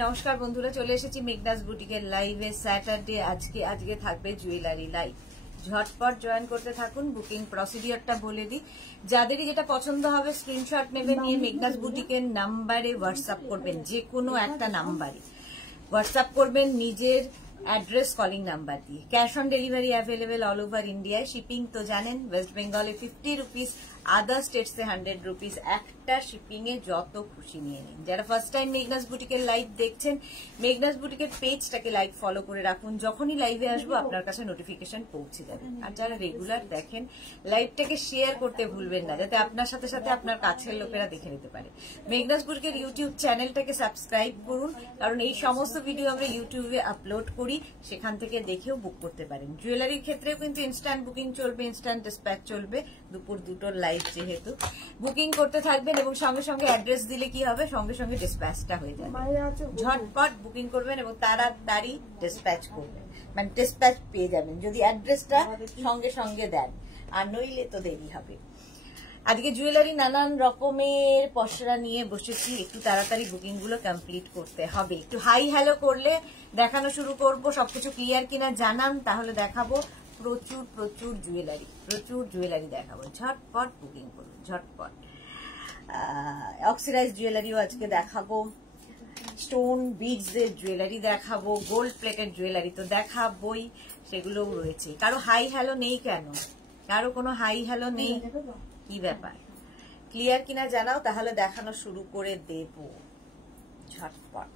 নমস্কার বন্ধুরা, চলে এসেছি মেঘনাস বুটিকের লাইভে। স্যাটারডে আজকে থাকবে জুয়েলারি লাইভ। ঝটপট জয়েন করতে থাকুন। বুকিং প্রসিডিওরটা বলে দিই, যাদেরই যেটা পছন্দ হবে স্ক্রিনশট নেবেন, নিয়ে মেঘনাস বুটিকের নাম্বারে হোয়াটসঅ্যাপ করবেন। যে কোনো একটা নাম্বারে হোয়াটসঅ্যাপ করবেন নিজের অ্যাড্রেস কলিং নাম্বার দিয়ে। Cash on delivery available all over ইন্ডিয়ায়। শিপিং তো জানেন, ওয়েস্ট বেঙ্গলে 50 রুপিস, আদার স্টেটসে 100 রুপিস। একটা শিপিং এ যত খুশি নিয়ে নিন। যারা ফার্স্ট টাইম মেঘনাস বুটিকের লাইভ দেখছেন, মেঘনাস বুটিকের পেজটাকে লাইক ফলো করে রাখুন। যখনই লাইভে আসবো আপনার কাছে নোটিফিকেশন পৌঁছে যাবে। আর যারা রেগুলার দেখেন, লাইভটাকে শেয়ার করতে ভুলবেন না, যাতে আপনার সাথে সাথে আপনার কাছের লোকেরা দেখে নিতে পারে। মেঘনাস বুটিকের ইউটিউব চ্যানেলটাকে সাবস্ক্রাইব করুন, কারণ এই সমস্ত ভিডিও আমরা ইউটিউবে আপলোড করি, সেখান থেকে দেখেও বুক করতে পারেন। জুয়েলারির ক্ষেত্রেও কিন্তু ইনস্ট্যান্ট বুকিং চলবে, ইনস্ট্যান্ট ডিসপ্যাচ চলবে। দুপুর দুটোর লাইভ যেহেতু বুকিং করতে থাকবেন, এবং সঙ্গে সঙ্গে অ্যাড্রেস দিলে কি হবে, সঙ্গে সঙ্গে ডিসপ্যাচটা হয়ে যাবে। ঝটপট বুকিং করবেন এবং তাড়াতাড়ি ডিসপ্যাচ করবেন, মানে ডিসপ্যাচ পেয়ে যাবেন যদি অ্যাড্রেসটা সঙ্গে সঙ্গে দেন, আর নইলে তো দেরি হবে। আজকে জুয়েলারি নানান রকমের পসরা নিয়ে বসেছি, একটু তাড়াতাড়ি বুকিং গুলো কমপ্লিট করতে হবে। একটু হাই হ্যালো করলে দেখানো শুরু করব। সবকিছু ক্লিয়ার কিনা জানান, তাহলে দেখাবো। প্রচুর জুয়েলারি দেখাবো। ঝটপট বুকিং করুন, ঝটপট। অক্সিডাইজ জুয়েলারিও আজকে দেখাবো, স্টোন বিডস এর জুয়েলারি দেখাবো, গোল্ড প্লেটেড জুয়েলারি তো দেখাবোই, সেগুলোও রয়েছে। কারো হাই হ্যালো নেই কেন? কারো কোনো হাই হ্যালো নেই? কি ব্যাপার? ক্লিয়ার কিনা জানাও, তাহলে দেখানো শুরু করে দেব ঝটপট।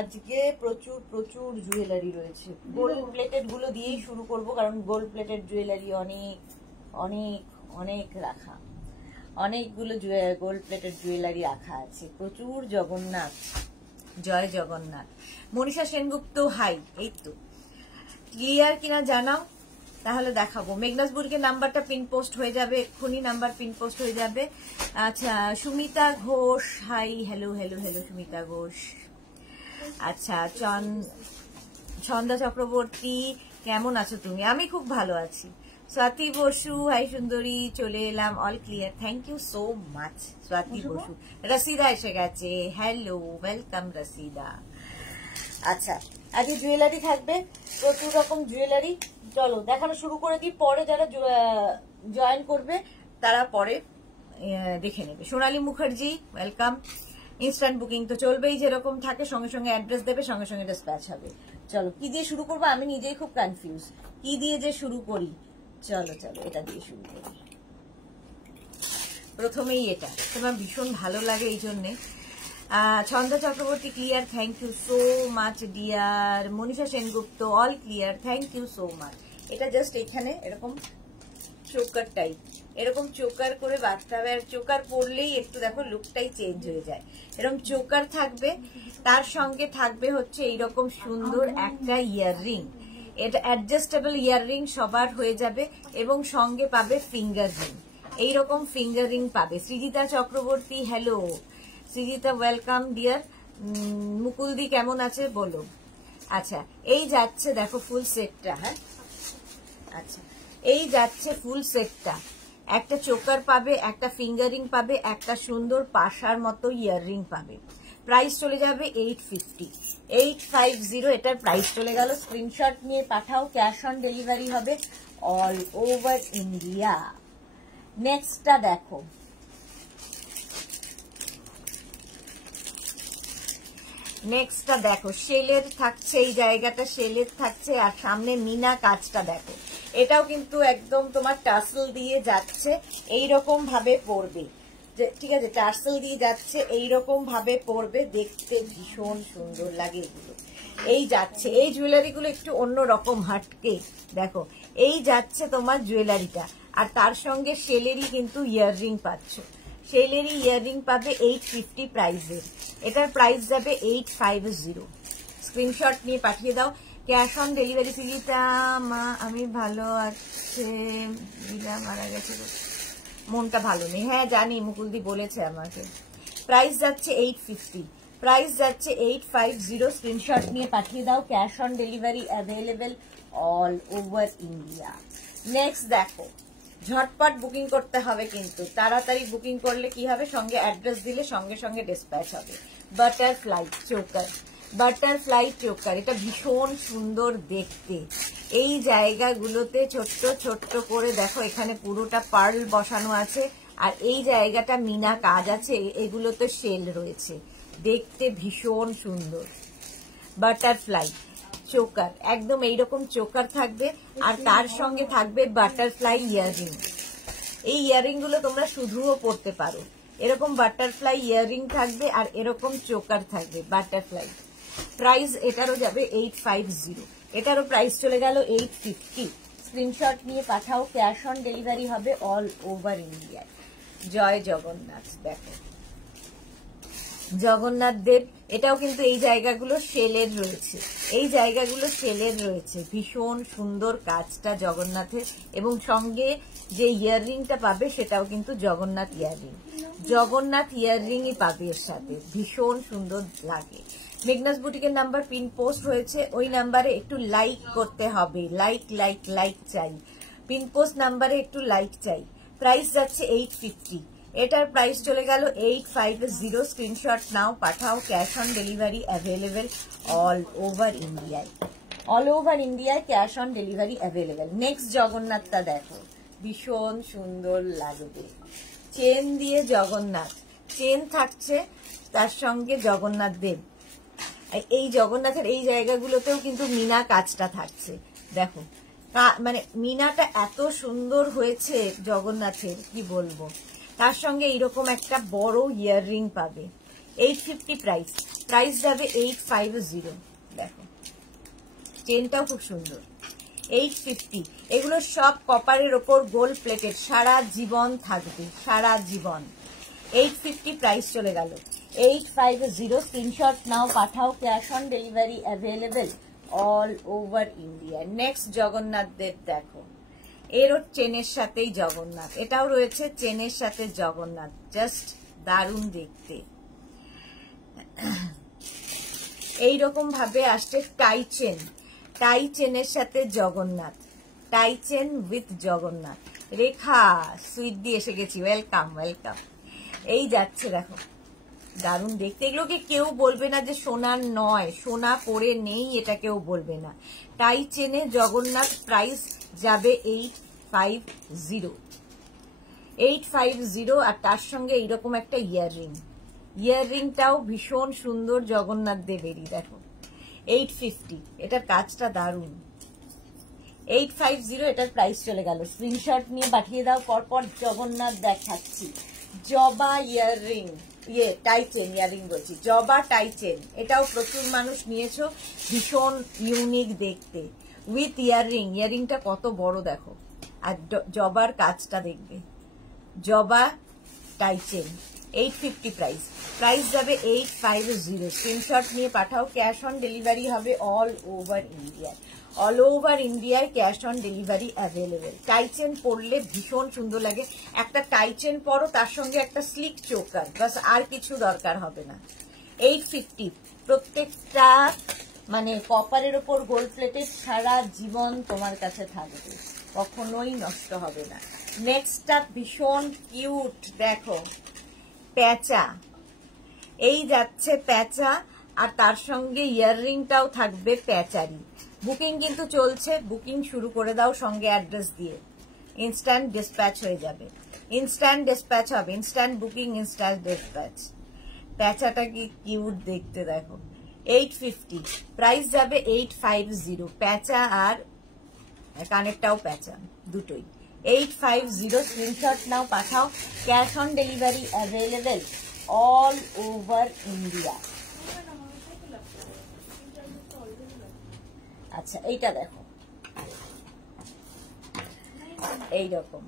আজকে প্রচুর জুয়েলারি রয়েছে। গোল্ড প্লেটেড গুলো দিয়েই শুরু করব, কারণ গোল্ড প্লেটেড জুয়েলারি অনেক রাখা, অনেকগুলো গোল্ড প্লেটেড জুয়েলারি রাখা আছে। প্রচুর জগন্নাথ, জয় জগন্নাথ। মনীষা সেনগুপ্ত হাই, এই তো ক্লিয়ার কিনা জানাও, তাহলে দেখাবো। মেঘনাস বুটিকের নাম্বারটা পিন পোস্ট হয়ে যাবে, এক্ষুনি নাম্বার পিন পোস্ট হয়ে যাবে। আচ্ছা, সুমিতা ঘোষ হাই, হ্যালো সুমিতা ঘোষ। আচ্ছা, ছন্দা চক্রবর্তী কেমন আছো তুমি? আমি খুব ভালো আছি। স্বাতি বসু হাই সুন্দরী, চলে এলাম, all clear, thank you so much Swati Basu. Rashida এসে গেছে, হ্যালো, ওয়েলকাম রসিদা। আচ্ছা, আজকে জুয়েলারি থাকবে, প্রচুর রকম জুয়েলারি। চলো দেখানো শুরু করে দিই, পরে যারা জয়েন করবে তারা পরে দেখে নেবে। সোনালী মুখার্জি ওয়েলকাম। ইনস্ট্যান্ট বুকিং তো চলবেই, যেরকম থাকে, সঙ্গে সঙ্গে অ্যাড্রেস দেবে, সঙ্গে সঙ্গে ডিসপ্যাচ হবে। চলো, কি দিয়ে শুরু করবো? আমি নিজেই খুব কনফিউজ, কি দিয়ে যে শুরু করি। চলো এটা দিয়ে শুরু করি। প্রথমেই এটা তোমার ভীষণ ভালো লাগে, এই জন্যে। Chhanda Chakraborty clear, thank you so much dear. Manisha Sengupta all clear, thank you so much. এটা জাস্ট এখানে এরকম চোকার টাইপ, এরকম চোকার করে বাঁধতে হবে। আর চোকার পরলেই একটু দেখো লুকটাই চেঞ্জ হয়ে যায়। এরকম চোকার থাকবে, তার সঙ্গে থাকবে হচ্ছে এইরকম সুন্দর একটা ইয়াররিং। এটা অ্যাডজাস্টেবল ইয়াররিং সবার হয়ে যাবে, এবং সঙ্গে পাবে ফিঙ্গার রিং। এইরকম ফিঙ্গার রিং পাবে। Srijita Chakraborty hello, Srijita welcome dear. মুকুলদি কেমন আছে বলো। আচ্ছা, এই যাচ্ছে দেখো ফুল সেটটা। হ্যাঁ, আচ্ছা, এই যাচ্ছে ফুল সেটটা। একটা চোকার পাবে, একটা ফিঙ্গারিং পাবে, একটা সুন্দর পাশার মতো ইয়াররিং পাবে। প্রাইস চলে যাবে 850। এটার প্রাইস চলে গেল। স্ক্রিনশট নিয়ে পাঠাও, ক্যাশ অন ডেলিভারি হবে অল ওভার ইন্ডিয়া। নেক্সটটা দেখো, শেলের থাকছে, এই জায়গাটা শেলের থাকছে, আর সামনে মিনা কাজটা দেখো। এটাও কিন্তু একদম তোমার টার্সেল দিয়ে যাচ্ছে, এইরকম ভাবে পড়বে, ঠিক আছে? টার্সেল দিয়ে যাচ্ছে, এইরকম ভাবে পড়বে, দেখতে ভীষণ সুন্দর লাগে এগুলো। এই যাচ্ছে, এই জুয়েলারিগুলো একটু অন্যরকম হাটকে। দেখো, এই যাচ্ছে তোমার জুয়েলারিটা, আর তার সঙ্গে শেলেরই কিন্তু ইয়াররিং পাচ্ছ। শেলেরই ইয়াররিং পাবে 850 প্রাইসের। এটার প্রাইস যাবে 850। স্ক্রিনশট নিয়ে পাঠিয়ে দাও। Cash on delivery. সিলিটা মা আমি ভালো আছে, দিদা মারা গেছে, মনটা ভালো নেই। হ্যাঁ জানি, মুকুলদি বলেছে আমাকে। প্রাইস যাচ্ছে 850। স্ক্রিনশট নিয়ে পাঠিয়ে দাও। Cash on delivery available all over India. Next দেখো, ঝটপট বুকিং করতে হবে, কিন্তু তাড়াতাড়ি বুকিং করলে কি হবে, সঙ্গে অ্যাড্রেস দিলে সঙ্গে সঙ্গে ডিসপ্যাচ হবে। বাটারফ্লাই চোকার, বাটারফ্লাই চোকার, এটা ভীষণ সুন্দর দেখতে। এই জায়গাগুলোতে ছোট্ট ছোট্ট করে দেখো, এখানে পুরোটা পার্ল বসানো আছে, আর এই জায়গাটা মিনা কাজ আছে, এগুলোতে শেল রয়েছে, দেখতে ভীষণ সুন্দর। বাটারফ্লাই চোকার, একদম এইরকম চোকার থাকবে, আর তার সঙ্গে থাকবে বাটারফ্লাই ইয়াররিং। এই ইয়াররিং গুলো তোমরা শুধুও পড়তে পারো, এরকম বাটারফ্লাই ইয়াররিং থাকবে আর এরকম চোকার থাকবে বাটারফ্লাই। প্রাইস এটারও যাবে 850, এটারও প্রাইস চলে গেল 850। স্ক্রিনশট নিয়ে পাঠাও, ক্যাশ অন ডেলিভারি হবে অল ওভার ইন্ডিয়ায়। জয় জগন্নাথ, দেখো জগন্নাথ দেব, এটাও কিন্তু এই জায়গাগুলো সেলের রয়েছে, এই জায়গাগুলো সেলের রয়েছে, ভীষণ সুন্দর কাজটা জগন্নাথের, এবং সঙ্গে যে ইয়াররিংটা পাবে সেটাও কিন্তু জগন্নাথ ইয়াররিং, জগন্নাথ ইয়াররিংই পাবে এর সাথে, ভীষণ সুন্দর লাগে। মেঘনাস বুটিকের নাম্বার পিন পোস্ট হয়েছে, ওই নাম্বারে একটু লাইক করতে হবে, লাইক লাইক লাইক চাই, পিন পোস্ট নাম্বারে একটু লাইক চাই। প্রাইস যাচ্ছে 850, এটার প্রাইস চলে গেল 850। স্ক্রিনশট নাও, পাঠাও, cash on delivery available all over ইন্ডিয়ায়, অল ওভার ইন্ডিয়ায় cash on delivery available. Next জগন্নাথটা দেখো, ভীষণ সুন্দর লাগবে, চেন দিয়ে জগন্নাথ, চেন থাকছে তার সঙ্গে জগন্নাথ দেব, এই জগন্নাথের এই জায়গাগুলোতেও কিন্তু মিনা কাজটা থাকছে, দেখো মানে মিনাটা এত সুন্দর হয়েছে জগন্নাথের, কি বলবো। তার সঙ্গে এইরকম একটা বড় ইয়াররিং পাবে, 850 প্রাইস, প্রাইস যাবে 850। দেখো চেনটাও খুব সুন্দর, 850। এগুলো সব কপারের ওপর গোল্ড প্লেটেড, সারা জীবন থাকবে, সারা জীবন। 850 প্রাইস চলে গেল, 850। স্ক্রিনশট নাও, পাঠাও, cash on delivery available all over India. Next জগন্নাথদের দেখো, এরও চেনের সাথেই জগন্নাথ, এটাও রয়েছে চেনের সাথে জগন্নাথ, জাস্ট দারুণ দেখতে। এইরকম ভাবে আসছে টাই চেন, টাই চেনের সাথে Jagannath, tie chain with Jagannath. Rekha sweet দিয়ে এসে গেছি, ওয়েলকাম ওয়েলকাম। এই যাচ্ছে দেখো, দারুণ দেখতে। এগুলোকে কেউ বলবে না যে সোনার নয়, সোনা পরে নেই, এটা কেউ বলবে না। টাই চেনে জগন্নাথ, প্রাইস যাবে 850, 850। আর তার সঙ্গে এইরকম একটা ইয়াররিং, ইয়াররিংটাও ভীষণ সুন্দর জগন্নাথ দেবেরই, দেখো 850, এটার কাজটা দারুণ। 850 এটার প্রাইস চলে গেল। স্ক্রিনশট নিয়ে পাঠিয়ে দাও, পরপর জগন্নাথ দেখাচ্ছি। জবা ইয়াররিং, টাই চেন ইয়াররিং বলছি, জবা টাই চেন, এটাও প্রচুর মানুষ নিয়েছো, ভীষণ ইউনিক দেখতে, উইথ ইয়াররিং। ইয়াররিংটা কত বড় দেখো, আর জবার কাজটা দেখবে, জবা টাই চেন, 850 প্রাইস, প্রাইস যাবে 850। স্ক্রিনশট নিয়ে পাঠাও, ক্যাশ অন ডেলিভারি হবে অল ওভার ইন্ডিয়ায়, অল ওভার ইন্ডিয়ায় cash on delivery available. Tie chain পরলে ভীষণ সুন্দর লাগে, একটা টাই চেন পরো, তার সঙ্গে একটা স্লিক চোকার, বাস আর কিছু দরকার হবে না। 850, প্রত্যেকটা মানে কপারের ওপর গোল্ড প্লেটেড, সারা জীবন তোমার কাছে থাকবে, কখনোই নষ্ট হবে না। নেক্সটটা ভীষণ কিউট, দেখো প্যাঁচা, এই যাচ্ছে প্যাঁচা, আর তার সঙ্গে ইয়াররিংটাও থাকবে প্যাঁচারি। বুকিং কিন্তু চলছে, বুকিং শুরু করে দাও সঙ্গে অ্যাড্রেস দিয়ে, ইনস্ট্যান্ট ডিসপ্যাচ হয়ে যাবে, ইনস্ট্যান্ট ডিসপ্যাচ হবে, ইনস্ট্যান্ট বুকিং ইনস্ট্যান্ট ডিসপ্যাচ। প্যাঁচাটা কি কিউট দেখতে দেখো, 850, প্রাইস যাবে 850। প্যাঁচা আর কানেরটাও প্যাঁচা, দুটোই 850। স্ক্রিনশট নাও, পাঠাও, cash on delivery available all over India. আচ্ছা এইটা দেখো, এইরকম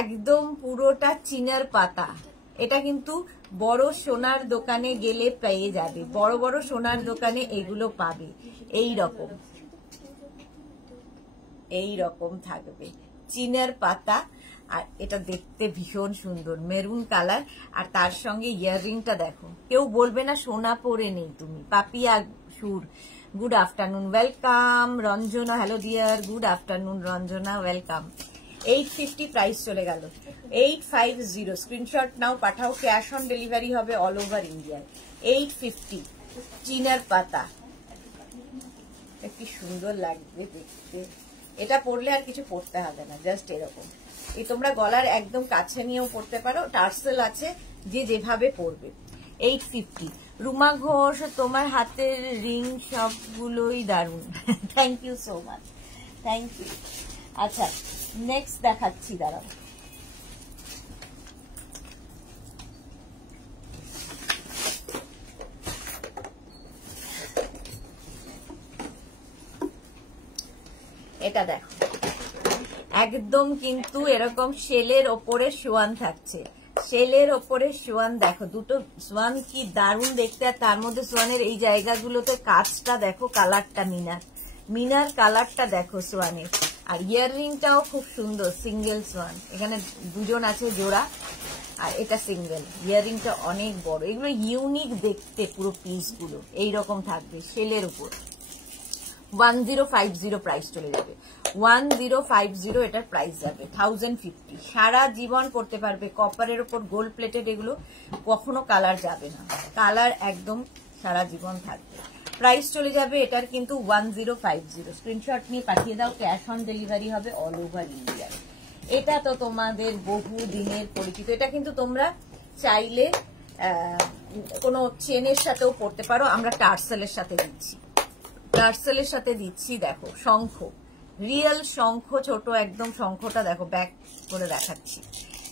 একদম পুরোটা চিনার পাতা, এটা কিন্তু বড় সোনার দোকানে গেলে পেয়ে যাবে, বড় বড় সোনার দোকানে এগুলো পাবে। এই রকম থাকবে চিনার পাতা, আর এটা দেখতে ভীষণ সুন্দর, মেরুন কালার, আর তার সঙ্গে ইয়াররিংটা দেখো, কেউ বলবে না সোনা পরে নেই তুমি। পাপিয়া সুর, good afternoon, welcome. Ranjana, hello dear, good afternoon Ranjana, welcome. 850 price চলে গেল। 850 স্ক্রিনশট নাও, পাঠাও। ক্যাশ অন ডেলিভারি হবে অল ওভার ইন্ডিয়ায়। 850 চিনার পাতা, কি সুন্দর লাগবে দেখতে। এটা পরলে আর কিছু পরতে হবে না, জাস্ট এরকম। এই তোমরা গলার একদম কাছে নিয়েও পরতে পারো, টার্সেল আছে, যে যেভাবে পরবে। 850। রুমা ঘোষ, তোমার হাতের রিং সবগুলোই দারুণ। Thank you so much, thank you. আচ্ছা, নেক্সট দেখাচ্ছি, দাঁড়াও। এটা দেখো, একদম কিন্তু এরকম শেলের ওপরে সোয়ান থাকছে, শেলের ওপরে সোয়ান। দেখো দুটো সোয়ান কি দারুণ দেখতে, আর তার মধ্যে সোয়ানের এই জায়গাগুলোতে কাজটা দেখো, কালারটা মিনার কালারটা দেখো সোয়ানের। আর ইয়াররিংটাও খুব সুন্দর, সিঙ্গেল সোয়ান, এখানে দুজন আছে জোড়া, আর এটা সিঙ্গেল। ইয়াররিংটা অনেক বড়, এগুলো ইউনিক দেখতে, পুরো পিসগুলো এইরকম থাকবে শেলের উপর। 1050 প্রাইস চলে যাবে। 1050 এটার প্রাইস যাবে। 1050 সারা জীবন পড়তে পারবে। কপারের উপর গোল্ড প্লেটেড, এগুলো কখনো কালার যাবে না, কালার একদম সারা জীবন থাকবে। প্রাইস চলে যাবে এটার কিন্তু 1050। স্ক্রিনশট নিয়ে পাঠিয়ে দাও, ক্যাশ অন ডেলিভারি হবে অল ওভার ইন্ডিয়ায়। এটা তো তোমাদের বহু দিনের পরিচিত। এটা কিন্তু তোমরা চাইলে কোনো চেনের সাথেও পড়তে পারো, আমরা টার্সেলের সাথে দিচ্ছি, টার্সেলের সাথে দিচ্ছি। দেখো শঙ্খ, রিয়েল শঙ্খ, ছোট একদম শঙ্খটা দেখো, ব্যাক করে দেখাচ্ছি,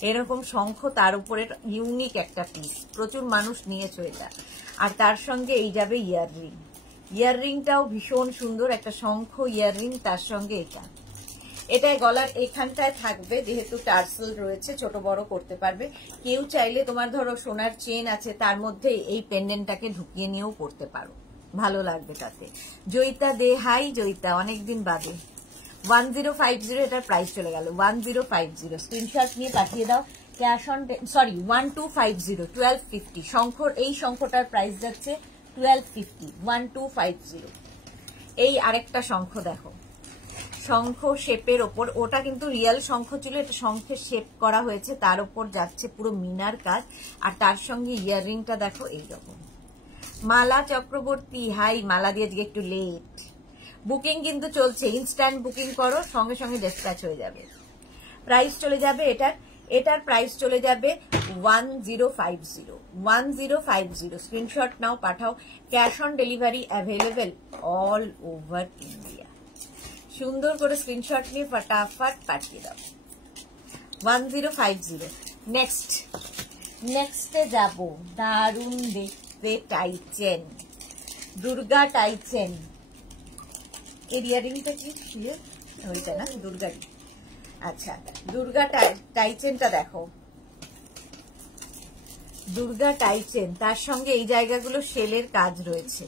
এরকম শঙ্খ, তার উপরে ইউনিক একটা পিস, প্রচুর মানুষ নিয়েছো এটা। আর তার সঙ্গে এই যাবে ইয়াররিং, ইয়াররিংটাও ভীষণ সুন্দর, একটা শঙ্খ ইয়াররিং, তার সঙ্গে এটাই গলার এখানটায় থাকবে, যেহেতু টার্সেল রয়েছে, ছোট বড় করতে পারবে। কেউ চাইলে তোমার ধরো সোনার চেন আছে, তার মধ্যে এই পেন্ডেন্টটাকে ঢুকিয়ে নিয়েও পড়তে পারো, ভালো লাগবে তাতে। জয়িতা দে, হাই জয়িতা, অনেকদিন বাদে। 1050 এটার প্রাইস চলে গেল। 1050 স্ক্রিনশট নিয়ে পাঠিয়ে দাও, ক্যাশ অন, সরি 1250, 1250 শঙ্খর, এই শঙ্খটার প্রাইস যাচ্ছে 1250, 1250। এই আরেকটা শঙ্খ দেখো, শঙ্খ শেপের ওপর, ওটা কিন্তু রিয়েল শঙ্খ ছিল, এটা শঙ্খের শেপ করা হয়েছে, তার উপর যাচ্ছে পুরো মিনার কাজ, আর তার সঙ্গে ইয়াররিংটা দেখো এইরকম। মালা চক্রবর্তী, হাই মালা দিয়ে আজকে একটু লেট। বুকিং কিন্তু চলছে, ইনস্ট্যান্ট বুকিং করো, সঙ্গে সঙ্গে ডিসপ্যাচ হয়ে যাবে। প্রাইস চলে যাবে এটার প্রাইস চলে যাবে 1050, 1050। স্ক্রিনশট নাও, পাঠাও। Cash on delivery available all over India. সুন্দর করে স্ক্রিনশট নিয়ে ফটাফট পাঠিয়ে দাও। 1050। নেক্সটে যাব, দারুণ দেখতে টাইচেন, দুর্গা টাইচেন। এর ইয়ারিংটা কি ওইটা না, দুর্গারই। আচ্ছা, দুর্গা টাইচেনটা দেখো, দুর্গা টাইচেন, তার সঙ্গে এই জায়গাগুলো শেলের কাজ রয়েছে,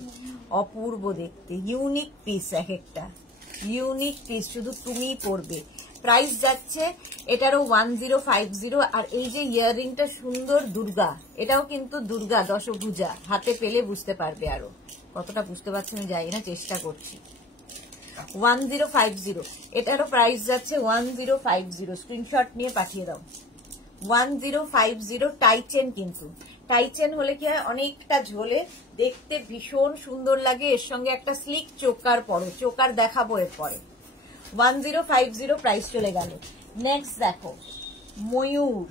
অপূর্ব দেখতে, ইউনিক পিস, এক একটা ইউনিক পিস, শুধু তুমিই পরবে। প্রাইস যাচ্ছে এটারও 1050। আর এই যে ইয়াররিংটা সুন্দর, দুর্গা, এটাও কিন্তু দুর্গা দশভুজা, হাতে পেলে বুঝতে পারবে, আরো কতটা বুঝতে পারছি আমি জানি না, চেষ্টা করছি। 1050 এটারও প্রাইস যাচ্ছে 1050। স্ক্রিনশট নিয়ে পাঠিয়ে দাও। 1050 টাইচেন, কিন্তু টাইচেন হলে কি হয়, অনেকটা ঝোলে, দেখতে ভীষণ সুন্দর লাগে। এর সঙ্গে একটা স্লিক চোকার পরো, চোকার দেখাবো এরপরে। 1050 প্রাইস চলে গেল। নেক্সট দেখো ময়ূর,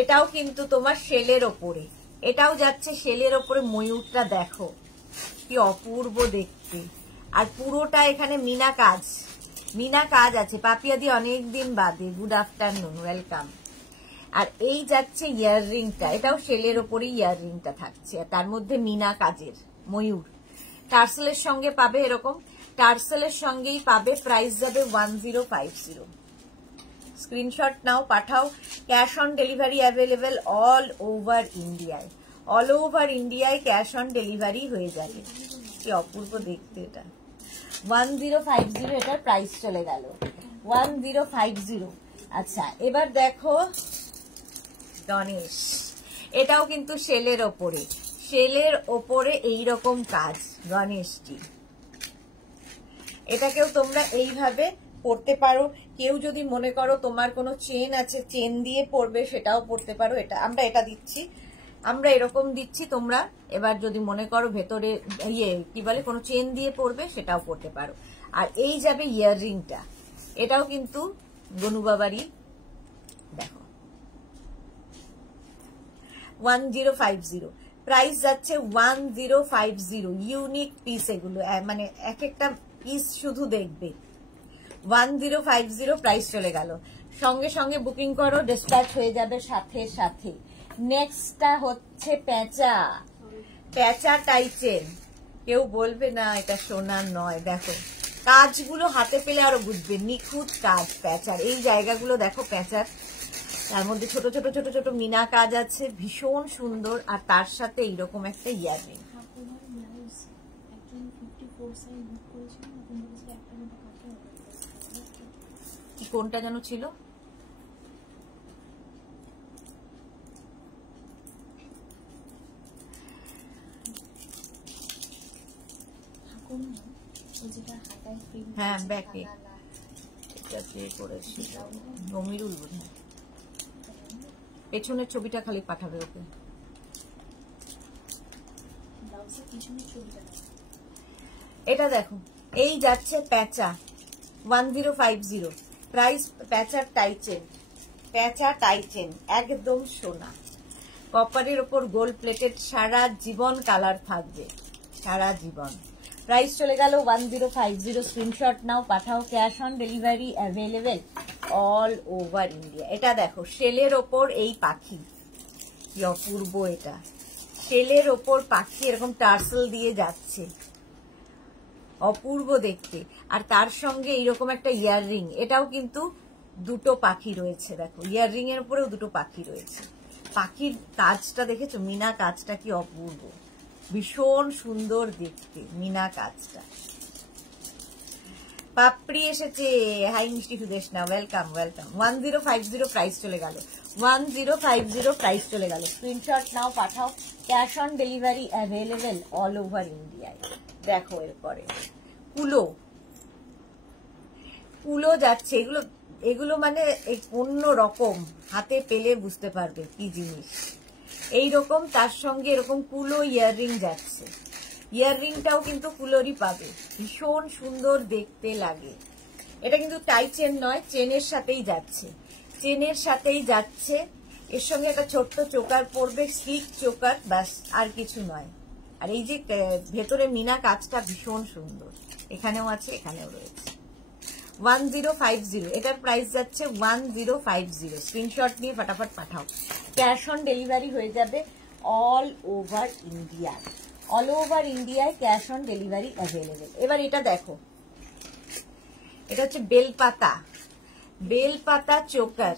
এটাও কিন্তু তোমার শেলের ওপরে, এটাও যাচ্ছে শেলের ওপরে। ময়ূরটা দেখো কি অপূর্ব দেখতে, আর পুরোটা এখানে মিনা কাজ আছে। পাপিয়াদি অনেকদিন বাদে, গুড আফটারনুন, ওয়েলকাম। আর এই যাচ্ছে ইয়াররিংটা, এটাও শেলের ওপরে ইয়াররিংটা থাকছে, আর তার মধ্যে মিনা কাজের ময়ূর। টার্সেলের সঙ্গে পাবে, এরকম টার্সেলের সঙ্গেই পাবে। প্রাইস যাবে 1050। স্ক্রিনশট নাও, পাঠাও। Cash on delivery available all over ইন্ডিয়ায়, অল ওভার ইন্ডিয়ায় ক্যাশ অন ডেলিভারি হয়ে যাবে। কি অপূর্ব দেখতে এটা। 1050 এটার প্রাইস চলে গেল। 1050। আচ্ছা, এবার দেখো গণেশ, এটাও কিন্তু শেলের ওপরে এইরকম কাজ, গণেশটি। এটাকেও তোমরা এইভাবে পরতে পারো। কেউ যদি মনে করো তোমার কোনো চেন আছে, চেন দিয়ে পরবে, সেটাও পরতে পারো। আমরা এটা দিচ্ছি, আমরা এরকম দিচ্ছি। তোমরা এবার যদি মনে করো ভেতরে কি বলে কোনো চেন দিয়ে পরবে, সেটাও পরতে পারো। আর এই যাবে ইয়াররিংটা, এটাও কিন্তু গনুবাবারই। দেখো 1050, প্রাইস যাচ্ছে 1050। ইউনিক পিস এগুলো, মানে এক একটা পিস শুধু দেখবে। 1050 প্রাইস চলে গেল। সঙ্গে সঙ্গে বুকিং করো, ডিসপ্যাচ হয়ে যাবে সাথে সাথে। নেক্সটটা হচ্ছে প্যাঁচা, প্যাঁচা টাইচেন। কেউ বলবে না এটা সোনার নয়। দেখো কাজগুলো হাতে পেলে আরো বুঝবে, নিখুঁত কাজ প্যাঁচার। এই জায়গাগুলো দেখো প্যাঁচার, তার মধ্যে ছোট ছোট ছোট ছোট মিনা কাজ আছে, ভীষণ সুন্দর। আর তার সাথে এইরকম একটা ইয়াররিং। কোনটা যেন ছিল, হ্যাঁ ব্যাকে এটা প্লে করেছি নমিরুল বোধহয়। পেছনের ছবিটা খালি পাঠাবে ওকে। এটা দেখো, এই যাচ্ছে প্যাঁচা 1050, প্রাইস প্যাঁচার টাইচেন। প্যাঁচা টাইচেন একদম সোনা, কপারের ওপর গোল্ড প্লেটেড, সারা জীবন কালার থাকবে, সারা জীবন। প্রাইস চলে গেল 1050। স্ক্রিনশট নাও, পাঠাও। Cash on delivery available all over India. এটা দেখো শেলের ওপর এই পাখি, কি অপূর্ব এটা। শেলের ওপর পাখি এরকম টার্সেল দিয়ে যাচ্ছে, অপূর্ব দেখতে। আর তার সঙ্গে এইরকম একটা ইয়াররিং, এটাও কিন্তু দুটো পাখি রয়েছে। দেখো ইয়াররিং এর উপরেও দুটো পাখি রয়েছে। পাখির কাজটা দেখেছো, মিনা কাজটা কি অপূর্ব, ভীষণ সুন্দর দেখতে মিনা কাজটা। পাপড়ি এসেছে, হাই মিষ্টি সুদেশনা, ওয়েলকাম ওয়েলকাম। 1050 প্রাইস চলে গেল, 1050 প্রাইস চলে গেল। স্ক্রিনশট নাও, পাঠাও। Cash on delivery available all over ইন্ডিয়ায়। দেখো এরপরে কুলো, কুলো যাচ্ছে। এগুলো এগুলো মানে অন্য রকম, হাতে পেলে বুঝতে পারবে কি জিনিস। এইরকম তার সঙ্গে এরকম কুলো ইয়াররিং যাচ্ছে। ইয়াররিংটাও কিন্তু কুলোরই পাবে, ভীষণ সুন্দর দেখতে লাগে। এটা কিন্তু টাই চেন নয়, চেনের সাথেই যাচ্ছে, চেনের সাথেই যাচ্ছে। এর সঙ্গে একটা ছোট্ট চোকার পড়বে, স্লিক চোকার, ব্যাস, আর কিছু নয়। আর এই যে ভেতরে মিনা কাজটা ভীষণ সুন্দর, এখানেও আছে এখানেও রয়েছে। 1050, এটার প্রাইস যাচ্ছে 1050। স্ক্রিনশট নিয়ে ফটাফট পাঠাও। ক্যাশ অন ডেলিভারি হয়ে যাবে all over India, all over ইন্ডিয়ায় ক্যাশ অন ডেলিভারি অ্যাভেলেবেল। এবার এটা দেখো, এটা হচ্ছে বেলপাতা, বেলপাতা চোকার।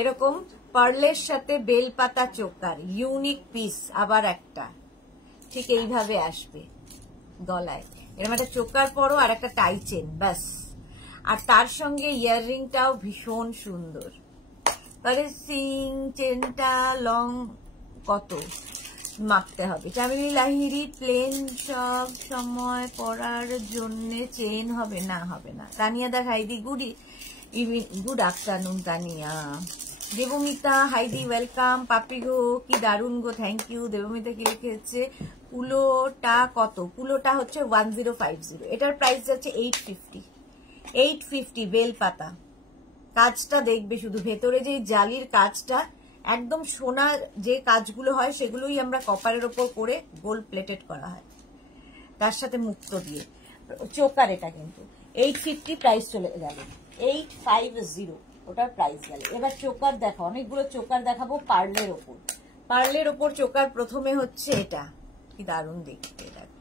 এরকম পার্লের সাথে বেলপাতা চোকার, ইউনিক পিস। আবার একটা ঠিক এইভাবে আসবে গলায়, এরকম একটা চোকার পরো আর একটা টাই চেন, ব্যাস। আর তার সঙ্গে ইয়াররিংটাও ভীষণ সুন্দর। তাহলে সিং চেনটা লং কত মাপতে হবে। চামেলি লাহিরি প্লেন সব সময় পরার জন্য চেন হবে না, হবে না। তানিয়া দা হাইদি, good afternoon Tania. Debmita হাইদি welcome. পাপি গো কি দারুণ গো, থ্যাংক ইউ। দেবমিতা কি লিখেছে, কুলোটা কত? কুলোটা হচ্ছে 1050, এটার প্রাইস যাচ্ছে 850। 850 বেলপাতা। কাজটা দেখবে শুধু, ভেতরে যে জালির কাজটা, একদম সোনার যে কাজগুলো হয় সেগুলোই আমরা কপারের ওপর করে গোল্ড প্লেটেড করা হয়, তার সাথে মুক্ত দিয়ে চোকার। এটা কিন্তু 850 প্রাইস চলে গেল, 850 ওটার প্রাইস গেল। এবার চোকার দেখো, অনেকগুলো চোকার দেখাবো পার্লের ওপর। পার্লের ওপর চোকার প্রথমে হচ্ছে এটা, কি দারুণ দেখতে। দেখো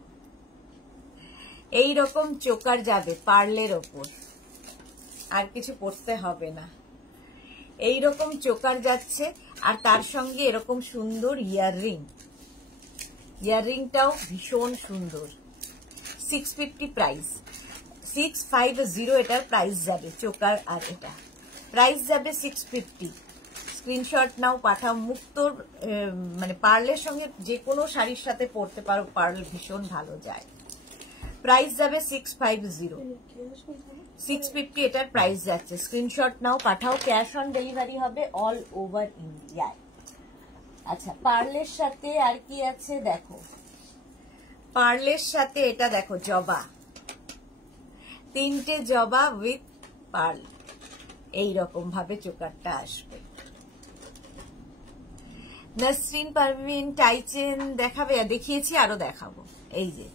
এইরকম চোকার যাবে পার্লের ওপর, আর কিছু পড়তে হবে না। এইরকম চোকার যাচ্ছে, আর তার সঙ্গে এরকম সুন্দর ইয়াররিং, ইয়াররিংটাও ভীষণ সুন্দর। 650 প্রাইস, 650 এটার প্রাইস যাবে চোকার। আর এটা প্রাইস যাবে 650। স্ক্রিনশট নাও, পাঠাও। মুক্তোর মানে পার্লের সঙ্গে যে কোনো শাড়ির সাথে পরতে পারো, পার্ল ভীষণ ভালো যায়। প্রাইস যাবে 650, 650 এটার প্রাইস যাচ্ছে। স্ক্রিনশট নাও, পাঠাও, ক্যাশ অন ডেলিভারি হবে অল ওভার ইন্ডিয়ায়। আচ্ছা, পার্লের সাথে আর কি আছে দেখো, পার্লের সাথে এটা দেখো জবা, 3টে জবা উইথ পার্ল, এইরকম ভাবে চোকারটা আসবে। নাসরিন পারভিন টাইচেন দেখাবে, দেখিয়েছি, আরো দেখাবো, এই যে।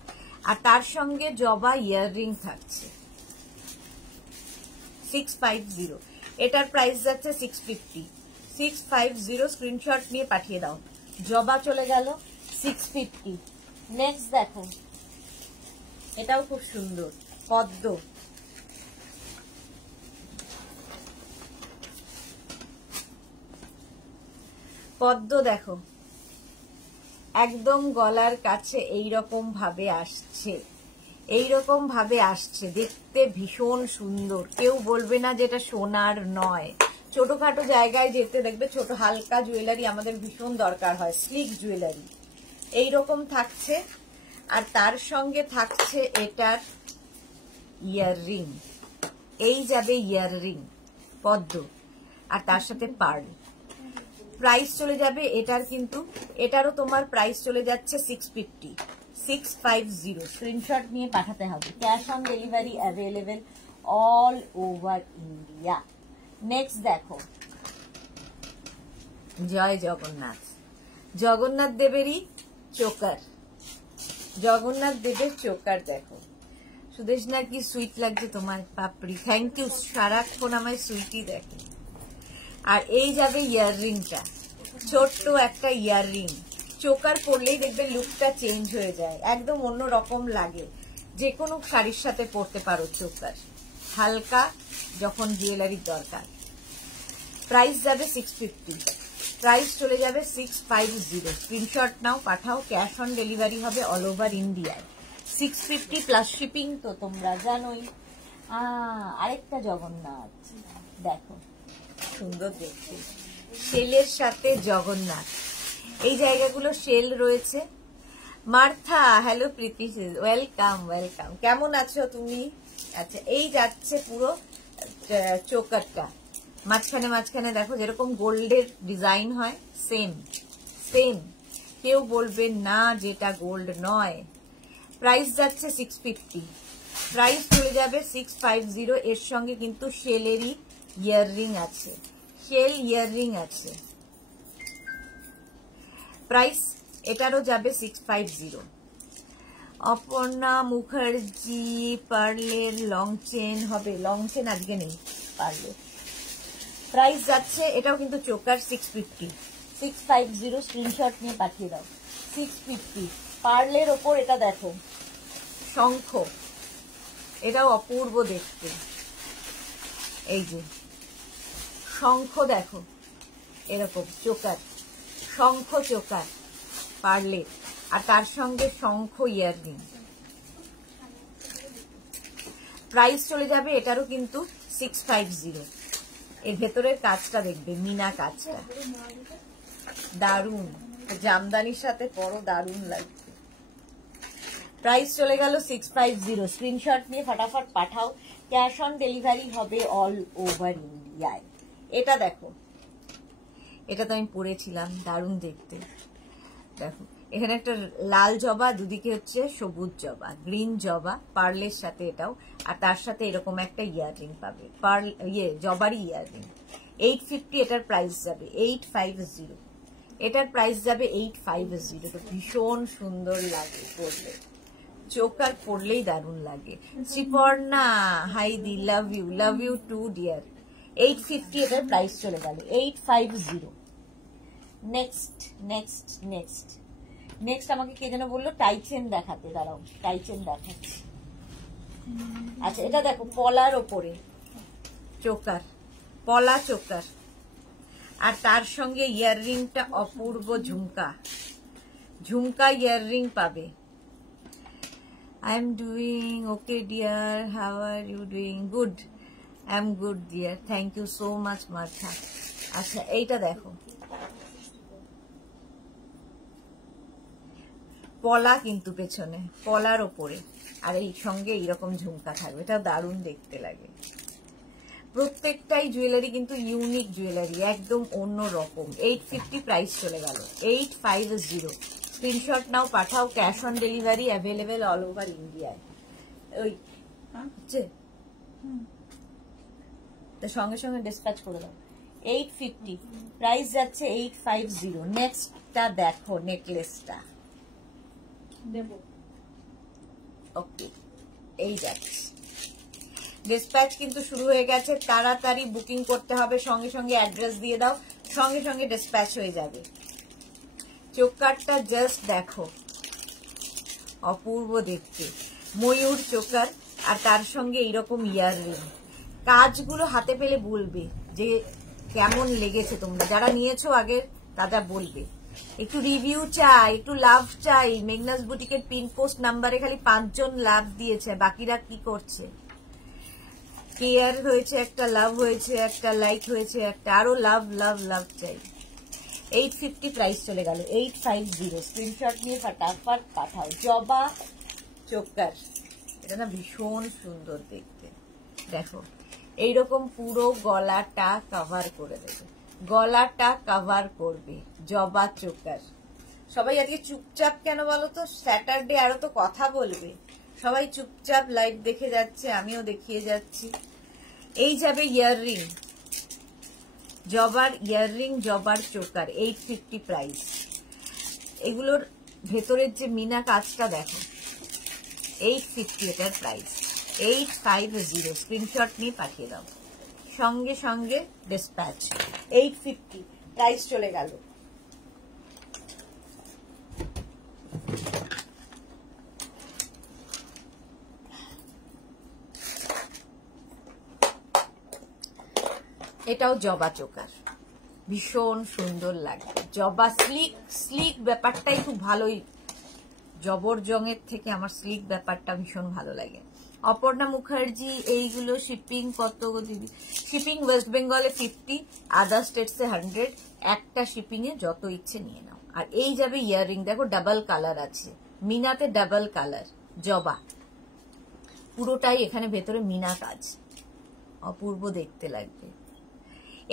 আর তার সঙ্গে জবা ইয়াররিং থাকছে 650, এটার প্রাইস যাচ্ছে 650, 650। স্ক্রিনশট নিয়ে পাঠিয়ে দাও। জবা চলে গেল 650। নেক্সট দেখো, এটাও খুব সুন্দর, পদ্ম, পদ্ম দেখো একদম গলার কাছে এইরকম ভাবে আসছে, এইরকম ভাবে আসছে, দেখতে ভীষণ সুন্দর। কেউ বলবে না যেটা সোনার নয়। ছোটখাটো জায়গায় যেতে দেখবে ছোট হালকা জুয়েলারি আমাদের ভীষণ দরকার হয়, স্লিক জুয়েলারি এইরকম থাকছে। আর তার সঙ্গে থাকছে এটার ইয়াররিং, এই যাবে ইয়াররিং পদ্ম, আর তার সাথে পার্ল। প্রাইস চলে যাবে এটার, কিন্তু এটারও তোমার প্রাইস চলে যাচ্ছে 650, 650। স্ক্রিনশট নিয়ে পাঠাতে হবে। Cash on delivery available all over India. Next দেখো, জয় জগন্নাথ, জগন্নাথ দেবেরই চোকার, জগন্নাথ দেবের চোকার দেখো। সুদেশনা কি সুইট লাগছে তোমার পাপড়ি, থ্যাংক ইউ, সারাক্ষণ আমায় সুইটই দেখে। আর এই যাবে ইয়াররিংটা, ছোট্ট একটা ইয়াররিং, চোকার পরলেই দেখবে লুকটা চেঞ্জ হয়ে যায়, একদম অন্য রকম লাগে। যে কোনো শাড়ির সাথে পরতে পারো চোকার, হালকা যখন জুয়েলারির দরকার। প্রাইস যাবে 650, প্রাইস চলে যাবে 650। স্ক্রিনশট নাও, পাঠাও, ক্যাশ অন ডেলিভারি হবে অল ওভার ইন্ডিয়ায়। 650 প্লাস শিপিং তো তোমরা জানোই। আরেকটা জগন্নাথ দেখো, সুন্দর দেখতে, শেলের সাথে জগন্নাথ, এই জায়গাগুলো শেল রয়েছে। মার্থা, হ্যালো প্রীতি, ওয়েলকাম ওয়েলকাম, কেমন আছো তুমি? আচ্ছা, এই যাচ্ছে পুরো চোকারটা, মাঝখানে মাঝখানে দেখো যেরকম গোল্ডের ডিজাইন হয়, সেম সেম, কেউ বলবে না যেটা গোল্ড নয়। প্রাইস যাচ্ছে 650, প্রাইস চলে যাবে 650। এর সঙ্গে কিন্তু শেলেরই ইয়াররিং আছে, শেল ইয়াররিং আছে। প্রাইস এটারও যাবে 650। অপর্ণা মুখার্জি, পার্লের লং চেন হবে, লং চেন আজকে নেই পার্লের। প্রাইস যাচ্ছে, এটাও কিন্তু চোকার 650, 650। স্ক্রিনশট নিয়ে পাঠিয়ে দাও। 650 পার্লের ওপর এটা দেখো, শঙ্খ, এটাও অপূর্ব দেখতে। এই যে শঙ্খ দেখো, এরকম চোকার, শঙ্খ চোকার পার্লের, আর তার সঙ্গে শঙ্খ ইয়াররিং। প্রাইস চলে যাবে এটারও কিন্তু 650। এর ভেতরের কাজটা দেখবে, মিনা কাজটা দারুন, জামদানির সাথে পরো, দারুন লাগবে। প্রাইস চলে গেল 650। স্ক্রিনশট নিয়ে ফটাফট পাঠাও, ক্যাশ অন ডেলিভারি হবে অল ওভার ইন্ডিয়ায়। এটা দেখো, এটা তো আমি পরেছিলাম, দারুণ দেখতে। দেখো এখানে একটা লাল জবা, দুদিকে হচ্ছে সবুজ জবা, গ্রিন জবা, পার্লের সাথে এটাও, আর তার সাথে এরকম একটা ইয়াররিং পাবে, পার্ল জবারই ইয়াররিং। 850 এটার প্রাইস যাবে, 850 এটার প্রাইস যাবে 850। তো ভীষণ সুন্দর লাগে পরলে, চোকার পরলেই দারুণ লাগে। Shriparna, hi di, love you too dear. 850 এটার প্রাইস চলে গেল, 850। নেক্সট নেক্সট নেক্সট নেক্সট আমাকে কে যেন বললো টাইচেন দেখাতে, দাঁড়াও টাইচেন দেখাচ্ছি। আচ্ছা, এটা দেখো পলার ওপরে চোকার, পলা চোকার, আর তার সঙ্গে ইয়াররিংটা অপূর্ব ঝুমকা, ঝুমকা ইয়াররিং পাবে। I am doing okay dear, how are you doing? Good, I am good dear, thank you so much Martha। আচ্ছা, এইটা দেখো পলা কিন্তু পেছনে, পলার ওপরে, আর এই সঙ্গে এইরকম ঝুমকা থাকবে, এটা দারুণ দেখতে লাগে। প্রত্যেকটাই জুয়েলারি কিন্তু ইউনিক জুয়েলারি, একদম অন্য রকম। 850 প্রাইস চলে গেল, 850। স্ক্রিনশট নাও, পাঠাও, cash on delivery available all over ইন্ডিয়ায়। ওই হচ্ছে তো সঙ্গে সঙ্গে ডিসপ্যাচ করে দাও। 850 প্রাইস যাচ্ছে 850। নেক্সটটা দেখো, নেকলেসটা ওকে, এই যাচ্ছে। ডিসপ্যাচ কিন্তু শুরু হয়ে গেছে, তাড়াতাড়ি বুকিং করতে হবে, সঙ্গে সঙ্গে অ্যাড্রেস দিয়ে দাও, সঙ্গে সঙ্গে ডিসপ্যাচ হয়ে যাবে। চোকারটা জাস্ট দেখো, অপূর্ব দেখতে, ময়ূর চোকার, আর তার সঙ্গে এইরকম ইয়াররিং। কাজগুলো হাতে পেলে বলবে যে কেমন লেগেছে, তোমরা যারা নিয়েছো আগে তারা বলবে। একটু রিভিউ চাই, একটু লাভ চাই। মেঘনাস বুটিকের পিন পোস্ট নাম্বারে খালি 5 জন লাভ দিয়েছে, বাকিরা কি করছে? কেয়ার হয়েছে একটা, লাভ হয়েছে একটা, লাইক হয়েছে একটা, আরো লাভ লাভ লাভ চাই। 850 প্রাইস চলে গেল, 850। স্ক্রিনশট নিয়ে ফটাফট পাঠাও। জবা চোকার, এটা না ভীষণ সুন্দর দেখতে, দেখো এইরকম পুরো গলাটা কভার করে দেবে, গলাটা কভার করবে, জবা চোকার। সবাই আজকে চুপচাপ কেন বলো তো? স্যাটারডে, আরো তো কথা বলবে। সবাই চুপচাপ লাইভ দেখে যাচ্ছে, আমিও দেখিয়ে যাচ্ছি। এই যাবে ইয়াররিং, জবার ইয়াররিং, জবার চোকার, 850 প্রাইস। এগুলোর ভেতরের যে মিনা কাজটা দেখো, 850 এটার প্রাইস, 850। স্ক্রিনশট নিয়ে পাঠিয়ে দাও, সঙ্গে সঙ্গে ডিসপ্যাচ। 850 প্রাইস চলে গেল। এটাও জবা চোকার, ভীষণ সুন্দর লাগে। জবা স্লিক, স্লিক ব্যাপারটাই খুব ভালোই, জবর জংয়ের থেকে আমার স্লিক ব্যাপারটা ভীষণ ভালো লাগে। অপর্ণা মুখার্জি, এইগুলো শিপিং কত গো দিদি? শিপিং ওয়েস্ট বেঙ্গলে 50, আদার স্টেটসে 100। একটা শিপিং এ যত ইচ্ছে নিয়ে নাও। আর এই যাবে ইয়াররিং, দেখো ডাবল কালার আছে, মিনাতে ডাবল কালার, জবা পুরোটাই, এখানে ভেতরে মিনা কাজ, অপূর্ব দেখতে লাগবে।